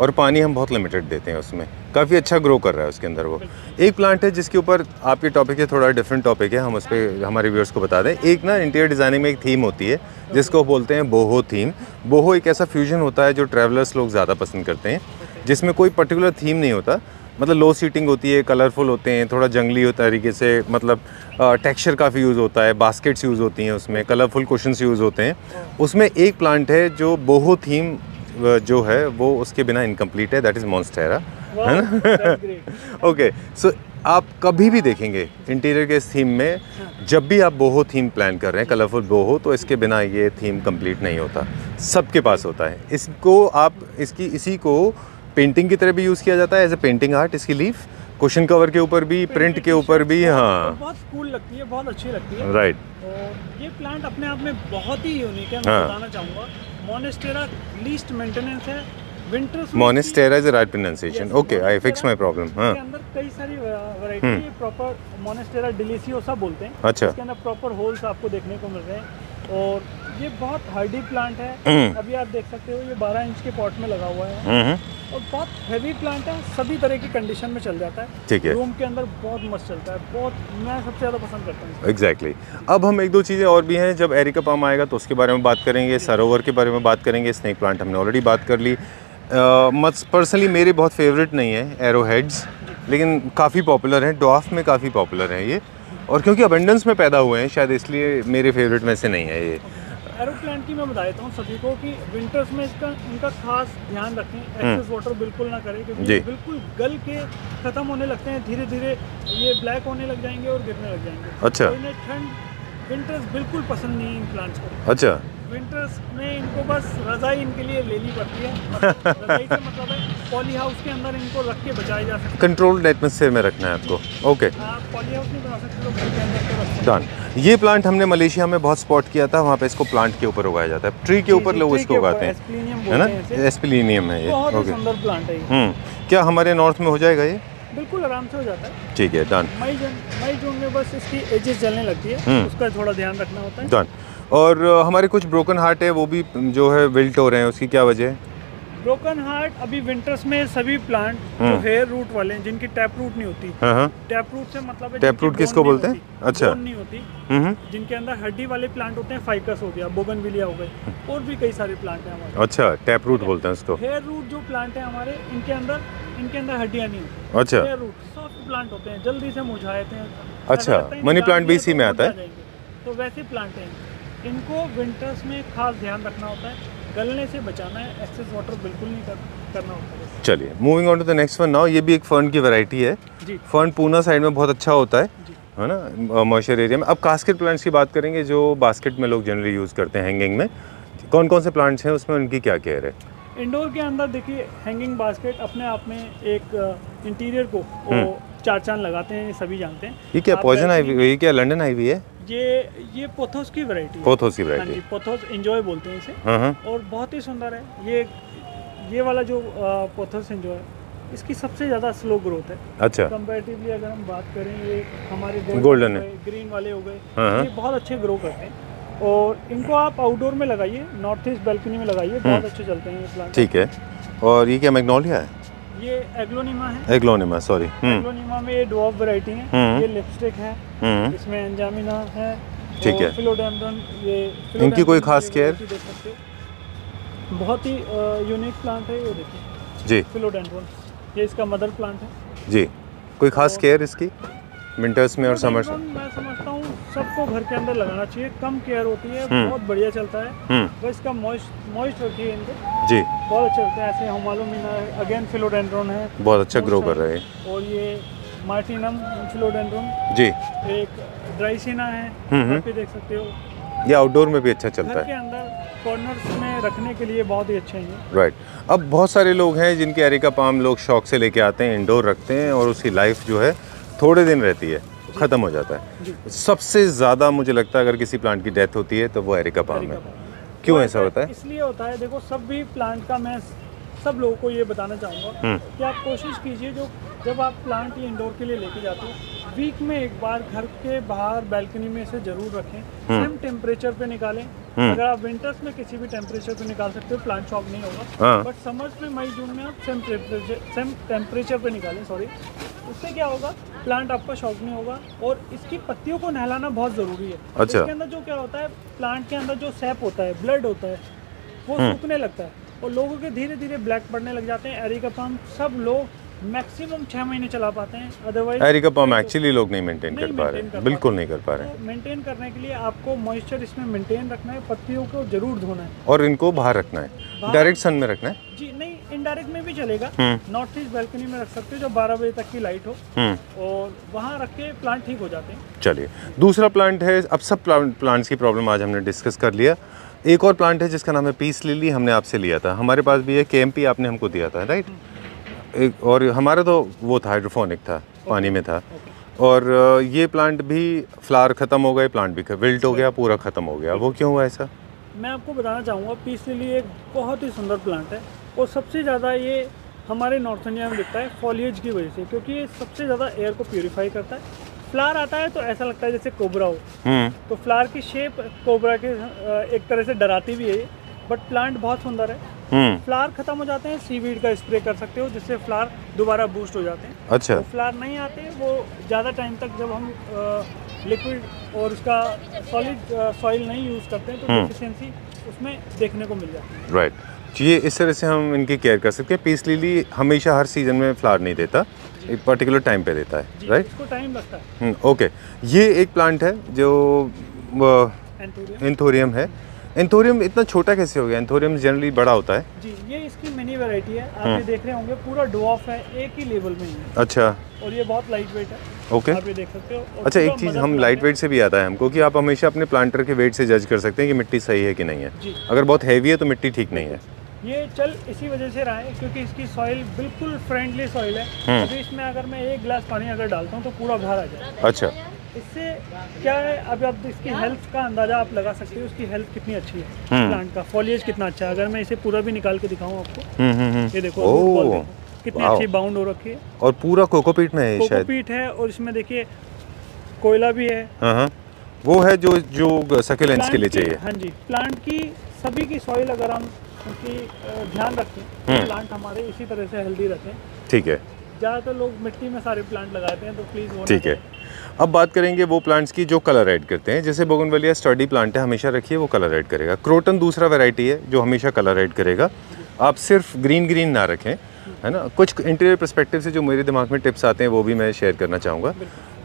और पानी हम बहुत लिमिटेड देते हैं उसमें, काफ़ी अच्छा ग्रो कर रहा है उसके अंदर वो। एक प्लांट है जिसके ऊपर आपके टॉपिक है, थोड़ा डिफरेंट टॉपिक है, हम उस पर हमारे व्यूअर्स को बता दें। एक ना इंटीरियर डिज़ाइनिंग में एक थीम होती है जिसको बोलते हैं बोहो थीम। बोहो एक ऐसा फ्यूजन होता है जो ट्रैवलर्स लोग ज़्यादा पसंद करते हैं, जिसमें कोई पर्टिकुलर थीम नहीं होता, मतलब लो सीटिंग होती है, कलरफुल होते हैं, थोड़ा जंगली तरीके से, मतलब टेक्सचर काफ़ी यूज़ होता है, बास्केट्स यूज़ होती हैं उसमें, कलरफुल कुशन्स यूज़ होते हैं। उसमें एक प्लांट है जो बोहो थीम जो है वो उसके बिना इनकम्प्लीट है, दैट इज़ मॉन्स्टेरा, है ना। ओके, सो आप कभी भी देखेंगे इंटीरियर के इस थीम में, जब भी आप बोहो थीम प्लान कर रहे हैं, कलरफुल बोहो, तो इसके बिना ये थीम कंप्लीट नहीं होता, सबके पास होता है। इसको आप इसी को पेंटिंग की तरह भी यूज़ किया जाता है, एज ए पेंटिंग आर्ट। इसकी लीफ कुशन कवर के ऊपर भी, प्रिंट के ऊपर भी, हाँ, बहुत कूल लगती है, बहुत अच्छी लगती है। राइट। और ये प्लांट अपने आप में बहुत ही यूनिक है, मैं बताना चाहूँगा। मॉनेस्टेरा लीस्ट मेंटेनेंस है, winters. Monstera is the right pronunciation, okay, I fix my problem. हाँ, इसके अंदर कई सारी वैरायटी है, प्रॉपर मॉनेस्टेरा डिलीशियोसा बोलते हैं। अच्छा। इसके अंदर प्रॉपर होल्स आपको देखने को मिल रहे हैं और ये बहुत हार्डी प्लांट है। अभी आप देख सकते हो ये 12 इंच के पॉट में लगा हुआ है और बहुत हैवी प्लांट है, सभी तरह की कंडीशन में चल जाता है। ठीक है, रूम के अंदर बहुत मस्त चलता है, बहुत, मैं सबसे ज़्यादा पसंद करता हूँ। एग्जैक्टली। अब हम एक दो चीज़ें और भी हैं, जब एरिका पाम आएगा तो उसके बारे में बात करेंगे, सरोवर के बारे में बात करेंगे, स्नेक प्लांट हमने ऑलरेडी बात कर ली। पर्सनली मेरे बहुत फेवरेट नहीं है एरो हेड्स, लेकिन काफ़ी पॉपुलर हैं, डॉफ में काफ़ी पॉपुलर हैं ये, और क्योंकि अबंडेंस में पैदा हुए हैं शायद इसलिए मेरे फेवरेट में से नहीं है ये। एरो प्लांट की मैं बता देता हूँ सभी को कि विंटर्स में इनका खास ध्यान रखें, एक्सेस वाटर बिल्कुल ना करें, क्योंकि बिल्कुल गल के ख़त्म होने लगते हैं, धीरे धीरे ये ब्लैक होने लग जाएंगे और गिरने लग जाएंगे। अच्छा। तो इन्हें ठंड विंटर्स बिल्कुल पसंद नहीं है इन प्लांट्स को। अच्छा। विंटर्स में इनको बस रज़ाई इनके लिए लेनी पड़ती है। रज़ाई से मतलब है पॉली हाउस के अंदर इनको रख के बचाए जा सकते हैं। कंट्रोल्ड एटमॉस्फेयर में रखना है आपको, ओके। आप पॉली हाउस नहीं बना सकते तो घर के अंदर तो रख सकते डन। ये प्लांट हमने मलेशिया में बहुत स्पॉट किया था, वहाँ पे इसको प्लांट के ऊपर उगाया जाता है, ट्री के ऊपर लोग इसको उगाते हैं, है ना। एस्पिलिनियम है ये, बहुत ओके। सुंदर प्लांट है ये। क्या हमारे नॉर्थ में हो जाएगा ये? बिल्कुल आराम से हो जाता है। ठीक है, डन। मई जून में बस इसकी एजेस जलने लगती है, उसका थोड़ा ध्यान रखना होता है। डन। और हमारे कुछ ब्रोकन हार्ट है, वो भी जो है विल्ट हो रहे हैं, उसकी क्या वजह है? ब्रोकन हार्ट अभी विंटर्स में सभी प्लांट जो हेयर रूट वाले हैं, जिनकी टैप रूट नहीं होती, टैप रूट से मतलब है, टैप रूट किसको बोलते हैं? अच्छा, नहीं होती, जिनके अंदर हड्डी वाले प्लांट होते हैं, फाइकस हो गया, बोगनविलिया हो गए, और भी कई सारे प्लांट हैं हमारे। अच्छा, टैप रूट बोलते हैं उसको। हेयर रूट जो प्लांट है हमारे, इनके अंदर हड्डियां नहीं होती। अच्छा, हेयर रूट सॉफ्ट प्लांट होते हैं, जल्दी से मुरझाते हैं। अच्छा, मनी प्लांट भी इसी में आता है, तो वैसे प्लांट हैं, इनको विंटर्स में खास ध्यान रखना होता है, गलने से बचाना है, एक्सेस वाटर बिल्कुल नहीं करना होता है। चलिए, moving on to the next one now. ये भी एक फर्न की वैरायटी है जी। फर्न पूना साइड में बहुत अच्छा होता है ना, मॉइस्चर एरिया में। अब कास्केट प्लांट्स की बात करेंगे, जो बास्केट में लोग जनरली यूज़ करते हैं हैंगिंग में। कौन कौन से प्लांट्स हैं उसमें, उनकी क्या केयर है? इंडोर के अंदर देखिए, हैंगिंग बास्केट अपने आप में एक इंटीरियर को चार चांद लगाते हैं, सभी जानते हैं। ये क्या पॉइजन आइवी, ये क्या लंदन आइवी है? ये पोथोस की वैरायटी है। पोथोस की वैरायटी, हाँ जी, पोथोस एंजॉय बोलते हैं इसे। और बहुत ही सुंदर है ये वाला जो पोथोस एंजॉय, इसकी सबसे ज़्यादा स्लो ग्रोथ है। अच्छा, कंपैरेटिवली अगर हम बात करें, ये हमारे गोल्डन है, ग्रीन वाले हो गए, ये बहुत अच्छे ग्रो करते हैं। और इनको आप आउटडोर में लगाइए, नॉर्थ ईस्ट बैल्कनी में लगाइए, बहुत अच्छे चलते हैं ये प्लांट। ठीक है। और ये क्या मैग्नोलिया है? ये एग्लोनिमा है। Aglaonema, sorry. एग्लोनिमा में ये ड्वार्फ वैरायटी है। ये लिपस्टिक है, इसमें एंजामिना है, ठीक है। फिलोडेंड्रन, ये इनकी कोई खास केयर? बहुत ही यूनिक प्लांट है, ये देखिए जी, फिलोडेंड्रन, ये इसका मदर प्लांट है जी। कोई खास केयर इसकी विंटर्स में और समर्स में? मैं समझता हूँ सबको घर के अंदर लगाना चाहिए, कम केयर होती है, बहुत बढ़िया चलता है। बस इसका मॉइस्ट रखिए इनको जी, बहुत अच्छा चलता है। ऐसे हमालुमिना है, अगेन फिलोडेंड्रन है, बहुत अच्छा ग्रो कर रहे हैं। और ये मार्टिनम फिलोडेंड्रन जी, एक ड्राइसिना है, आप देख सकते हो। ये आउटडोर में भी अच्छा चलता है, घर के अंदर कॉर्नर्स में रखने के लिए बहुत ही अच्छे हैं। राइट। अब बहुत सारे लोग हैं जिनके एरिका पाम लोग शौक से लेके आते हैं, इंडोर रखते हैं, और उसकी लाइफ जो है थोड़े दिन रहती है, ख़त्म हो जाता है। सबसे ज़्यादा मुझे लगता है अगर किसी प्लांट की डेथ होती है तो वो एरिका पाम है। क्यों ऐसा होता है? इसलिए होता है, देखो, सब भी प्लांट का मैं सब लोगों को ये बताना चाहूँगा कि आप कोशिश कीजिए जो जब आप प्लांट ये इंडोर के लिए लेके जाते हो, वीक में एक बार घर के बाहर बैल्कनी में इसे जरूर रखें। सेम टेम्परेचर पे निकालें। अगर आप विंटर्स में किसी भी टेम्परेचर पे निकाल सकते हो, प्लांट शॉक नहीं होगा। बट समर्स में मई जून में आप सेम टेम्परेचर पे निकालें, सॉरी। उससे क्या होगा, प्लांट आपका शॉक नहीं होगा। और इसकी पत्तियों को नहलाना बहुत ज़रूरी है। अच्छा। इसके अंदर जो क्या होता है, प्लांट के अंदर जो सैप होता है, ब्लड होता है, वो सूखने लगता है और लोगों के धीरे धीरे ब्लैक पड़ने लग जाते हैं। एरिका पाम सब लोग मैक्सिमम 6 महीने चला पाते हैं, अदरवाइज एरिका पाम एक्चुअली लोग नहीं मेंटेन कर पा रहे हैं, बिल्कुल नहीं कर पा रहे हैं। तो मेंटेन करने के लिए आपको मॉइस्चर इसमें मेंटेन रखना है, पत्तियों को जरूर धोना है और इनको बाहर रखना है, डायरेक्ट सन में रखना है। जी नहीं, इनडायरेक्ट में भी चलेगा। नॉर्थ ईस्ट बैल्कनी में रख सकते हो जब 12 बजे तक की लाइट हो, और वहाँ रख के प्लांट ठीक हो जाते हैं। चलिए, दूसरा प्लांट है। अब सब प्लांट्स की प्रॉब्लम आज हमने डिस्कस कर लिया। एक और प्लांट है जिसका नाम है पीस लिली, हमने आपसे लिया था। हमारे पास भी है, केएमपी आपने हमको दिया था, राइट। एक और हमारा तो वो था, हाइड्रोफोनिक था, पानी में था। और ये प्लांट भी फ्लावर ख़त्म हो गए, प्लांट भी विल्ट हो गया, पूरा ख़त्म हो गया। वो क्यों हुआ ऐसा? मैं आपको बताना चाहूँगा, पीस लिली एक बहुत ही सुंदर प्लांट है और सबसे ज़्यादा ये हमारे नॉर्थ इंडिया में दिखता है फॉलिएज की वजह से, क्योंकि ये सबसे ज़्यादा एयर को प्यूरिफाई करता है। फ्लावर आता है तो ऐसा लगता है जैसे कोबरा हो, तो फ्लावर की शेप कोबरा के एक तरह से डराती भी है, बट प्लांट बहुत सुंदर है। फ्लावर खत्म हो जाते हैं, सीवीड का स्प्रे कर सकते हो, जिससे फ्लावर दोबारा बूस्ट हो जाते हैं। अच्छा। तो फ्लावर नहीं आते, वो ज़्यादा टाइम तक जब हम लिक्विड और उसका सॉलिड सॉइल नहीं यूज़ करते हैं तो डेफिशिएंसी उसमें देखने को मिल जाती है। राइट। ये इस तरह से हम इनकी केयर कर सकते हैं। पीस लिली हमेशा हर सीजन में फ्लावर नहीं देता, एक पर्टिकुलर टाइम पे देता है, राइट। इसको टाइम लगता है। ओके। ये एक प्लांट है जो एंथोरियम है। एंथोरियम इतना छोटा कैसे हो गया? एंथोरियम जनरली बड़ा होता है। जी, ये इसकी मिनी वैरायटी है। आप ये देख रहे होंगे, पूरा डॉफ है, एक ही लेवल में ही है। अच्छा। और ये बहुत लाइट वेट है। ओके। आप ये देख सकते हो। अच्छा, एक चीज़ हम लाइट वेट से भी आता है हमको कि आप हमेशा अपने प्लांटर के वेट से जज कर सकते हैं कि मिट्टी सही है कि नहीं है। अगर बहुत हैवी है तो मिट्टी ठीक नहीं है। ये चल इसी वजह से रहा है क्योंकि इसकी सॉइल बिल्कुल फ्रेंडली सॉइल है। अभी इसमें अगर मैं 1 गिलास पानी अगर डालता हूँ तो पूरा भर आ जाए। अच्छा। इससे क्या है, अब आप इसकी हेल्थ का अंदाजा आप लगा सकते हो, उसकी हेल्थ कितनी अच्छी है, प्लांट का फॉलिएज कितना अच्छा है। अगर मैं इसे पूरा भी निकाल के दिखाऊं आपको, ये देखो कितनी अच्छी बाउंड हो रखी है। और पूरा कोकोपीट में है, शायद कोकोपीट है। और इसमें देखिए कोयला भी है। वो है जो सकुलेंट्स के लिए चाहिए। हाँ जी, प्लांट की सभी की सॉइल अगर हम उनकी ध्यान रखें तो प्लांट हमारे इसी तरह से हेल्दी रहते हैं। ठीक है। ज़्यादातर लोग मिट्टी में सारे प्लांट लगाते हैं, तो प्लीज़ वो ठीक है। अब बात करेंगे वो प्लांट्स की जो कलर ऐड करते हैं। जैसे बोगनवेलिया स्टर्डी प्लांट है, हमेशा रखिए, वो कलर ऐड करेगा। क्रोटन दूसरा वैरायटी है जो हमेशा कलर ऐड करेगा। आप सिर्फ ग्रीन ना रखें, है ना। कुछ इंटीरियर पर्सपेक्टिव से जो मेरे दिमाग में टिप्स आते हैं वो भी मैं शेयर करना चाहूँगा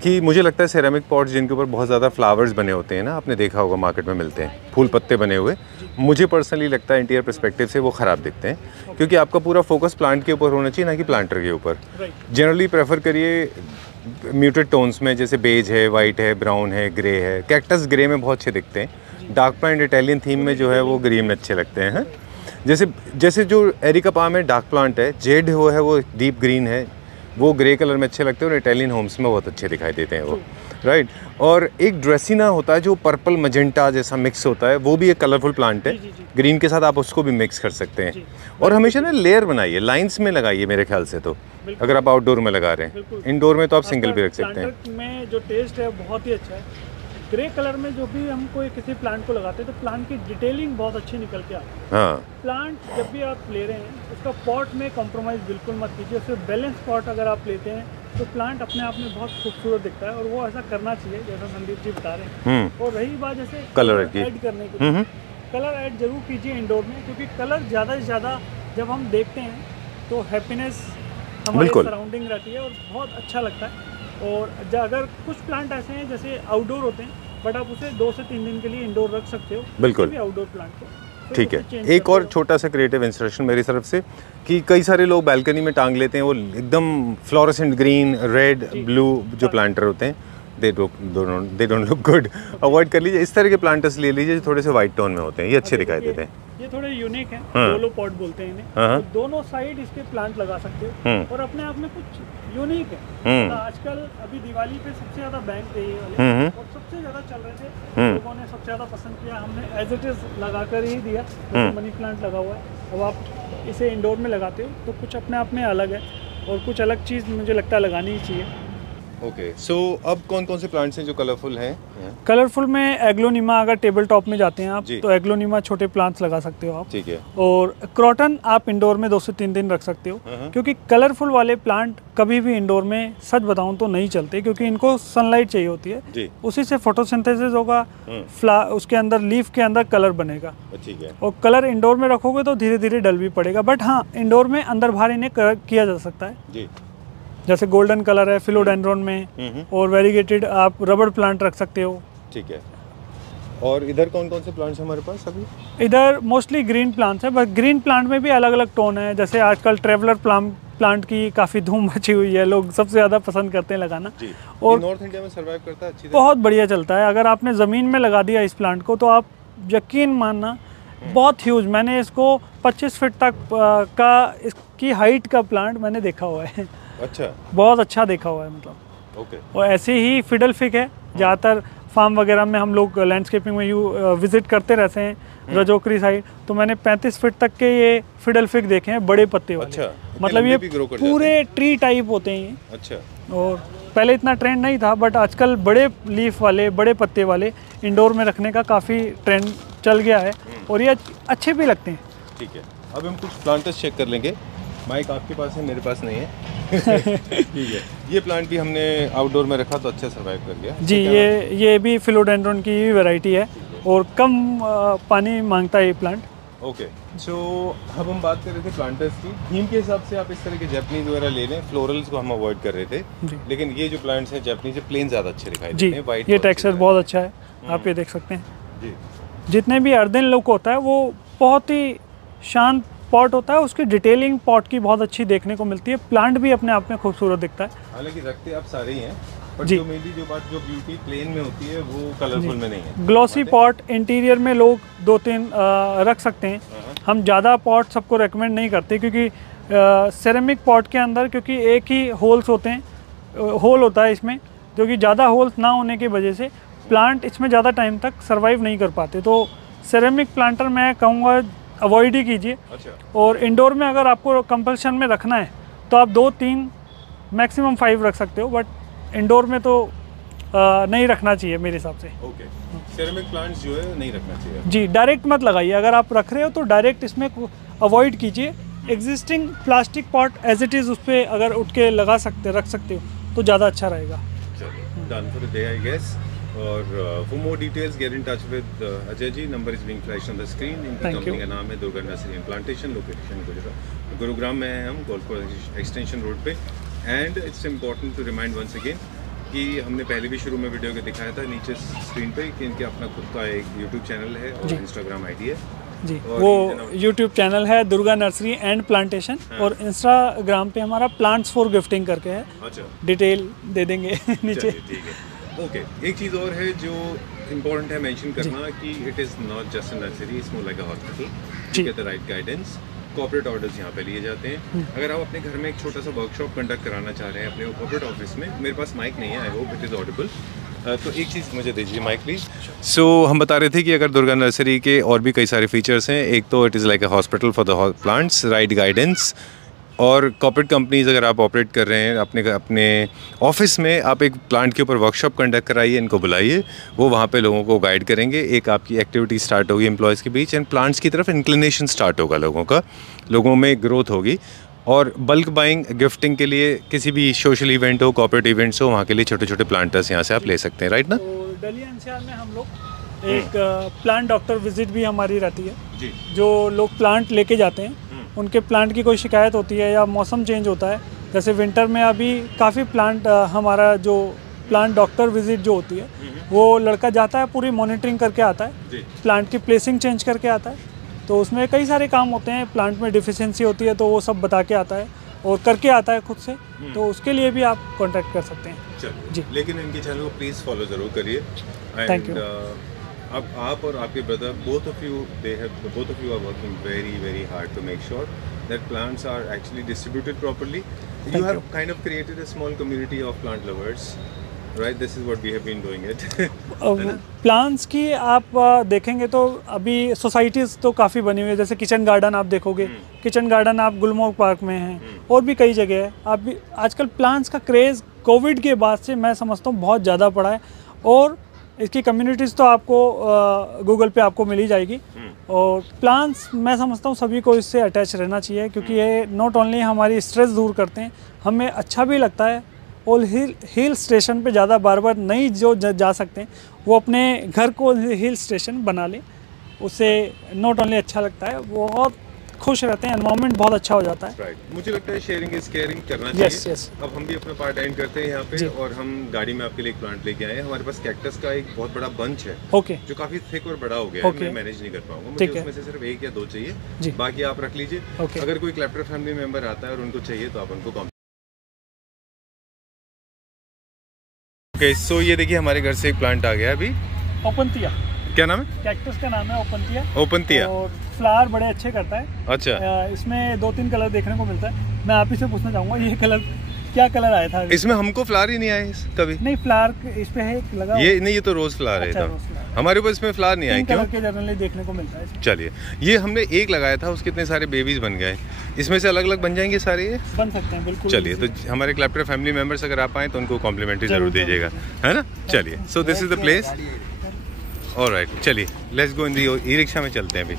कि मुझे लगता है सेरेमिक पॉट्स जिनके ऊपर बहुत ज़्यादा फ्लावर्स बने होते हैं ना, आपने देखा होगा मार्केट में मिलते हैं, फूल पत्ते बने हुए, मुझे पर्सनली लगता है इंटीरियर पर्सपेक्टिव से वो ख़राब दिखते हैं, क्योंकि आपका पूरा फोकस प्लांट के ऊपर होना चाहिए, ना कि प्लांटर के ऊपर। जनरली प्रेफर करिए म्यूटेड टोन्स में, जैसे बेज है, वाइट है, ब्राउन है, ग्रे है। कैक्टस ग्रे में बहुत अच्छे दिखते हैं। डार्क प्लांट इटालियन थीम में जो है वो ग्रीन में अच्छे लगते हैं। जैसे जो एरिका पाम है डार्क प्लांट है, जेड हो है वो डीप ग्रीन है, वो ग्रे कलर में अच्छे लगते हैं और इटालियन होम्स में बहुत अच्छे दिखाई देते हैं वो, राइट। और एक ड्रेसिना होता है जो पर्पल मजेंटा जैसा मिक्स होता है, वो भी एक कलरफुल प्लांट है। ग्रीन के साथ आप उसको भी मिक्स कर सकते हैं। और हमेशा ना लेयर बनाइए, लाइंस में लगाइए मेरे ख्याल से, तो अगर आप आउटडोर में लगा रहे हैं। इंडोर में तो आप सिंगल भी रख सकते हैं। में जो टेस्ट है बहुत ही अच्छा है। ग्रे कलर में जो भी हम कोई किसी प्लांट को लगाते हैं तो प्लांट की डिटेलिंग बहुत अच्छी निकल के आती है। हाँ। प्लांट जब भी आप ले रहे हैं उसका पॉट में कॉम्प्रोमाइज़ बिल्कुल मत कीजिए। उससे बैलेंस पॉट अगर आप लेते हैं तो प्लांट अपने आप में बहुत खूबसूरत दिखता है, और वो ऐसा करना चाहिए जैसा संदीप जी बता रहे हैं। और रही बात जैसे कलर ऐड करने की, कलर ऐड जरूर कीजिए इंडोर में, क्योंकि कलर ज़्यादा से ज़्यादा जब हम देखते हैं तो हैप्पीनेस हमारे सराउंडिंग रहती है और बहुत अच्छा लगता है। और अगर कुछ प्लांट ऐसे हैं जैसे आउटडोर होते हैं, बट आप उसे 2 से 3 दिन के लिए इंडोर रख सकते हो, बिल्कुल आउटडोर प्लांट को। ठीक है। एक और छोटा सा क्रिएटिव इंस्ट्रक्शन मेरी तरफ से कि कई सारे लोग बालकनी में टांग लेते हैं वो एकदम फ्लोरेसेंट ग्रीन, रेड, ब्लू जो प्लांटर होते हैं, they don't look good. Avoid कर लीजिए। इस तरह के प्लांटर्स ले लीजिए जो थोड़े से वाइट टोन में होते हैं, ये अच्छे दिखाई देते हैं। ये थोड़े यूनिक है, डोलो पॉट बोलते हैं इन्हें। तो दोनों साइड इसके प्लांट लगा सकते हो और अपने आप में कुछ यूनिक है। आजकल अभी दिवाली पे सबसे ज्यादा बैंक थे ये वाले, और सबसे ज्यादा चल रहे थे, लोगों ने सबसे ज्यादा पसंद किया। हमने एज इट इज लगा कर ही दिया। मनी प्लांट लगा हुआ है, अब आप इसे इंडोर में लगाते हो तो कुछ अपने आप में अलग है। और कुछ अलग चीज़ मुझे लगता है लगानी ही चाहिए। ओके, सो अब कौन कौन से प्लांट्स हैं जो कलरफुल हैं? कलरफुल में एग्लोनिमा, अगर टेबल टॉप में जाते हैं आप जी। तो एग्लोनिमा छोटे प्लांट्स लगा सकते हो आप। ठीक है। और क्रॉटन आप इंडोर में 2 से 3 दिन रख सकते हो, क्योंकि कलरफुल वाले प्लांट कभी भी इंडोर में सच बताऊं तो नहीं चलते, क्योंकि इनको सनलाइट चाहिए होती है जी। उसी से फोटोसिंथेसिस होगा, उसके अंदर लीफ के अंदर कलर बनेगा। ठीक है। और कलर इंडोर में रखोगे तो धीरे धीरे डल भी पड़ेगा, बट हाँ इंडोर में अंदर बाहर इन्हें किया जा सकता है जी। जैसे गोल्डन कलर है फिलोडेंड्रोन में, और वेरीगेटेड आप रबड़ प्लांट रख सकते हो। ठीक है। और इधर कौन कौन से प्लांट्स हैं हमारे पास अभी? इधर मोस्टली ग्रीन प्लांट्स है, बट ग्रीन प्लांट में भी अलग अलग टोन है। जैसे आजकल ट्रेवलर प्लांट की काफ़ी धूम मची हुई है, लोग सबसे ज़्यादा पसंद करते हैं लगाना। जी। और नॉर्थ इंडिया में सर्वाइव करता है अच्छी तरह? बहुत बढ़िया चलता है। अगर आपने ज़मीन में लगा दिया इस प्लांट को तो आप यकीन मानना बहुत ह्यूज, मैंने इसको 25 फीट तक का इसकी हाइट का प्लांट मैंने देखा हुआ है। अच्छा। बहुत अच्छा देखा हुआ है मतलब। ओके। और ऐसे ही फिडल फिग है, ज़्यादातर फार्म वगैरह में हम लोग लैंडस्केपिंग में विजिट करते रहते हैं, रजोकरी साइड, तो मैंने 35 फीट तक के ये फिडल फिग देखे हैं, बड़े पत्ते वाले। अच्छा, मतलब ये पूरे हैं? ट्री टाइप होते हैं ये। अच्छा। और पहले इतना ट्रेंड नहीं था, बट आजकल बड़े लीफ वाले, बड़े पत्ते वाले इंडोर में रखने का काफ़ी ट्रेंड चल गया है, और ये अच्छे भी लगते हैं। ठीक है, अब हम कुछ प्लांटर्स चेक कर लेंगे। माइक आपके पास है, मेरे पास नहीं है। ठीक है। ये प्लांट भी हमने आउटडोर में रखा तो अच्छा सर्वाइव कर गया जी। ये भी फिलोडेंड्रोन की वैरायटी है और कम पानी मांगता है ये प्लांट। ओके, सो अब हम बात कर रहे थे प्लांटर्स की। थीम के हिसाब से आप इस तरह के जैपनीज वगैरह ले लें, फ्लोरल्स को हम अवॉइड कर रहे थे, लेकिन ये जो प्लांट्स हैं जैपनीज से प्लेन ज़्यादा अच्छे दिखाई देते हैं। वाइट ये टेक्सचर बहुत अच्छा है, आप ये देख सकते हैं जी। जितने भी अर्दन लुक होता है वो बहुत ही शांत पॉट होता है, उसकी डिटेलिंग पॉट की बहुत अच्छी देखने को मिलती है। प्लांट भी अपने आप में खूबसूरत दिखता है। हालांकि रखते आप सारे ही हैं, पर जी। जो मेनली जो बात जो ब्यूटी प्लेन में होती है वो कलरफुल में नहीं है। ग्लॉसी पॉट इंटीरियर में लोग 2-3 रख सकते हैं। हम ज़्यादा पॉट सबको रेकमेंड नहीं करते, क्योंकि सेरेमिक पॉट के अंदर क्योंकि एक ही होल्स होते हैं, होल होता है इसमें, जो कि ज़्यादा होल्स ना होने की वजह से प्लांट इसमें ज़्यादा टाइम तक सर्वाइव नहीं कर पाते। तो सेरेमिक प्लांटर मैं कहूँगा अवॉइड ही कीजिए। अच्छा। और इंडोर में अगर आपको कंपल्शन में रखना है तो आप 2-3 मैक्सिमम 5 रख सकते हो, बट इंडोर में तो नहीं रखना चाहिए मेरे हिसाब से। ओके, सेरेमिक प्लांट्स जो है नहीं रखना चाहिए। जी, डायरेक्ट मत लगाइए। अगर आप रख रहे हो तो डायरेक्ट इसमें अवॉइड कीजिए। Existing plastic pot as it is उस पर अगर उठ के रख सकते हो तो ज़्यादा अच्छा रहेगा। चलिए, done for the day I guess. और for more details get in touch with Ajay ji. Number is being flashed on the screen. इनका कंपनी का नाम है Durga nursery and plantation, location Gurugram में है हम, गोल्फ एक्सटेंशन रोड पे। And it's important to remind once again कि हमने पहले भी शुरू में वीडियो के दिखाया था नीचे स्क्रीन पे कि इनके अपना खुद का एक यूट्यूब चैनल है और इंस्टाग्राम आईडी है जी। वो यूट्यूब चैनल है दुर्गा नर्सरी एंड प्लांटेशन, और इंस्टाग्राम पे हमारा प्लांट्स फॉर गिफ्टिंग करके है। अच्छा, डिटेल दे देंगे नीचे। ठीक है। ओके, एक चीज़ और है जो इम्पोर्टेंट है मेंशन करना कि it is not just a nursery, it's more like a hospital. You get the right guidance, corporate orders यहाँ पे लिए जाते हैं। अगर आप अपने घर में एक छोटा सा वर्कशॉप कंडक्ट कराना चाह रहे हैं अपने कॉर्पोरेट ऑफिस में, मेरे पास माइक नहीं है, I hope it is Audible, तो एक चीज़ मुझे दीजिए माइक प्लीज़। सो हम बता रहे थे कि अगर दुर्गा नर्सरी के और भी कई सारे फीचर्स हैं। एक तो it is like a hospital for the plants, right guidance, और कॉर्पोरेट कंपनीज अगर आप ऑपरेट कर रहे हैं अपने ऑफिस में, आप एक प्लांट के ऊपर वर्कशॉप कंडक्ट कराइए, इनको बुलाइए, वो वहाँ पे लोगों को गाइड करेंगे। एक आपकी एक्टिविटी स्टार्ट होगी एम्प्लॉयज़ के बीच, एंड प्लांट्स की तरफ इंक्लिनेशन स्टार्ट होगा लोगों में ग्रोथ होगी। और बल्क बाइंग, गिफ्टिंग के लिए, किसी भी सोशल इवेंट हो, कॉर्पोरेट इवेंट्स हो, वहाँ के लिए छोटे छोटे प्लांटर्स यहाँ से आप ले सकते हैं, राइट ना? तो दिल्ली एनसीआर में हम लोग एक प्लांट डॉक्टर विजिट भी हमारी रहती है जी। जो लोग प्लांट लेके जाते हैं, उनके प्लांट की कोई शिकायत होती है या मौसम चेंज होता है, जैसे विंटर में अभी काफ़ी प्लांट हमारा जो प्लांट डॉक्टर विजिट जो होती है वो लड़का जाता है, पूरी मॉनिटरिंग करके आता है, प्लांट की प्लेसिंग चेंज करके आता है। तो उसमें कई सारे काम होते हैं, प्लांट में डिफिशियंसी होती है तो वो सब बता के आता है और करके आता है खुद से, तो उसके लिए भी आप कांटेक्ट कर सकते हैं जी। लेकिन इनके चैनल को प्लीज़ फॉलो ज़रूर करिए। Thank you. अब आप और आपके brother both of you are working very hard to make sure that plants are actually distributed properly. You have kind of created a small community of plant lovers right, this is what we have been doing it. Plants की आप देखेंगे तो अभी सोसाइटीज़ तो काफ़ी बनी हुई है, जैसे किचन गार्डन आप देखोगे, किचन गार्डन आप गुलमर्ग पार्क में हैं और भी कई जगह है। आप भी आजकल प्लांट्स का क्रेज़ कोविड के बाद से मैं समझता हूँ बहुत ज़्यादा पड़ा है, और इसकी कम्युनिटीज़ तो आपको गूगल पे आपको मिल ही जाएगी। और प्लांट्स मैं समझता हूँ सभी को इससे अटैच रहना चाहिए, क्योंकि ये नॉट ओनली हमारी स्ट्रेस दूर करते हैं, हमें अच्छा भी लगता है। और हिल स्टेशन पे ज़्यादा बार बार नहीं जो जा सकते हैं, वो अपने घर को हिल स्टेशन बना लें, उससे नॉट ओनली अच्छा लगता है, वो बहुत खुश रहते हैं, एनवायरनमेंट बहुत अच्छा हो जाता है। राइट, मुझे लगता है शेयरिंग इज केयरिंग करना चाहिए। यस। अब हम भी अपना पार्ट एंड करते हैं यहाँ पे, और हम गाड़ी में आपके लिए एक प्लांट लेके आए हैं। हमारे पास कैक्टस का एक बहुत बड़ा बंच है, ओके, जो काफी थिक और बड़ा हो गया है, मैं मैनेज नहीं कर पाऊंगा, मुझे उसमें से सिर्फ 1 या 2 चाहिए, बाकी आप रख लीजिए। अगर कोई क्लैप्टर फैमिली मेंबर आता है और उनको चाहिए तो आप उनको ओके। सो ये देखिए हमारे घर से एक प्लांट आ गया अभी, ओपनथिया। क्या नाम है? कैक्टस का नाम है ओपनथिया। ओपनथिया, और फ्लावर बड़े अच्छे करता है। अच्छा, इसमें 2-3 कलर देखने को मिलता है। मैं आप ही से पूछना चाहूँगा, ये कलर क्या कलर आया था इसमें? हमको फ्लावर ही नहीं आए कभी। नहीं, फ्लावर इस पे है लगा, ये नहीं, ये तो रोज फ्लावर है। हमारे ऊपर इसमें फ्लावर नहीं आए, क्यों? कलर के जनरली देखने को मिलता है। चलिए, ये हमने एक लगाया था, उसके इतने सारे बेबीज बन गए, इसमें से अलग अलग बन जाएंगे सारे, ये बन सकते हैं बिल्कुल। चलिए, तो हमारे क्लैप्टर फैमिली मेंबर्स अगर आप आए तो उनको कॉम्प्लीमेंट्री जरूर दीजिएगा, है ना? चलिए, so this is the place. Alright, चलिए let's go in the e rickshaw में चलते हैं अभी।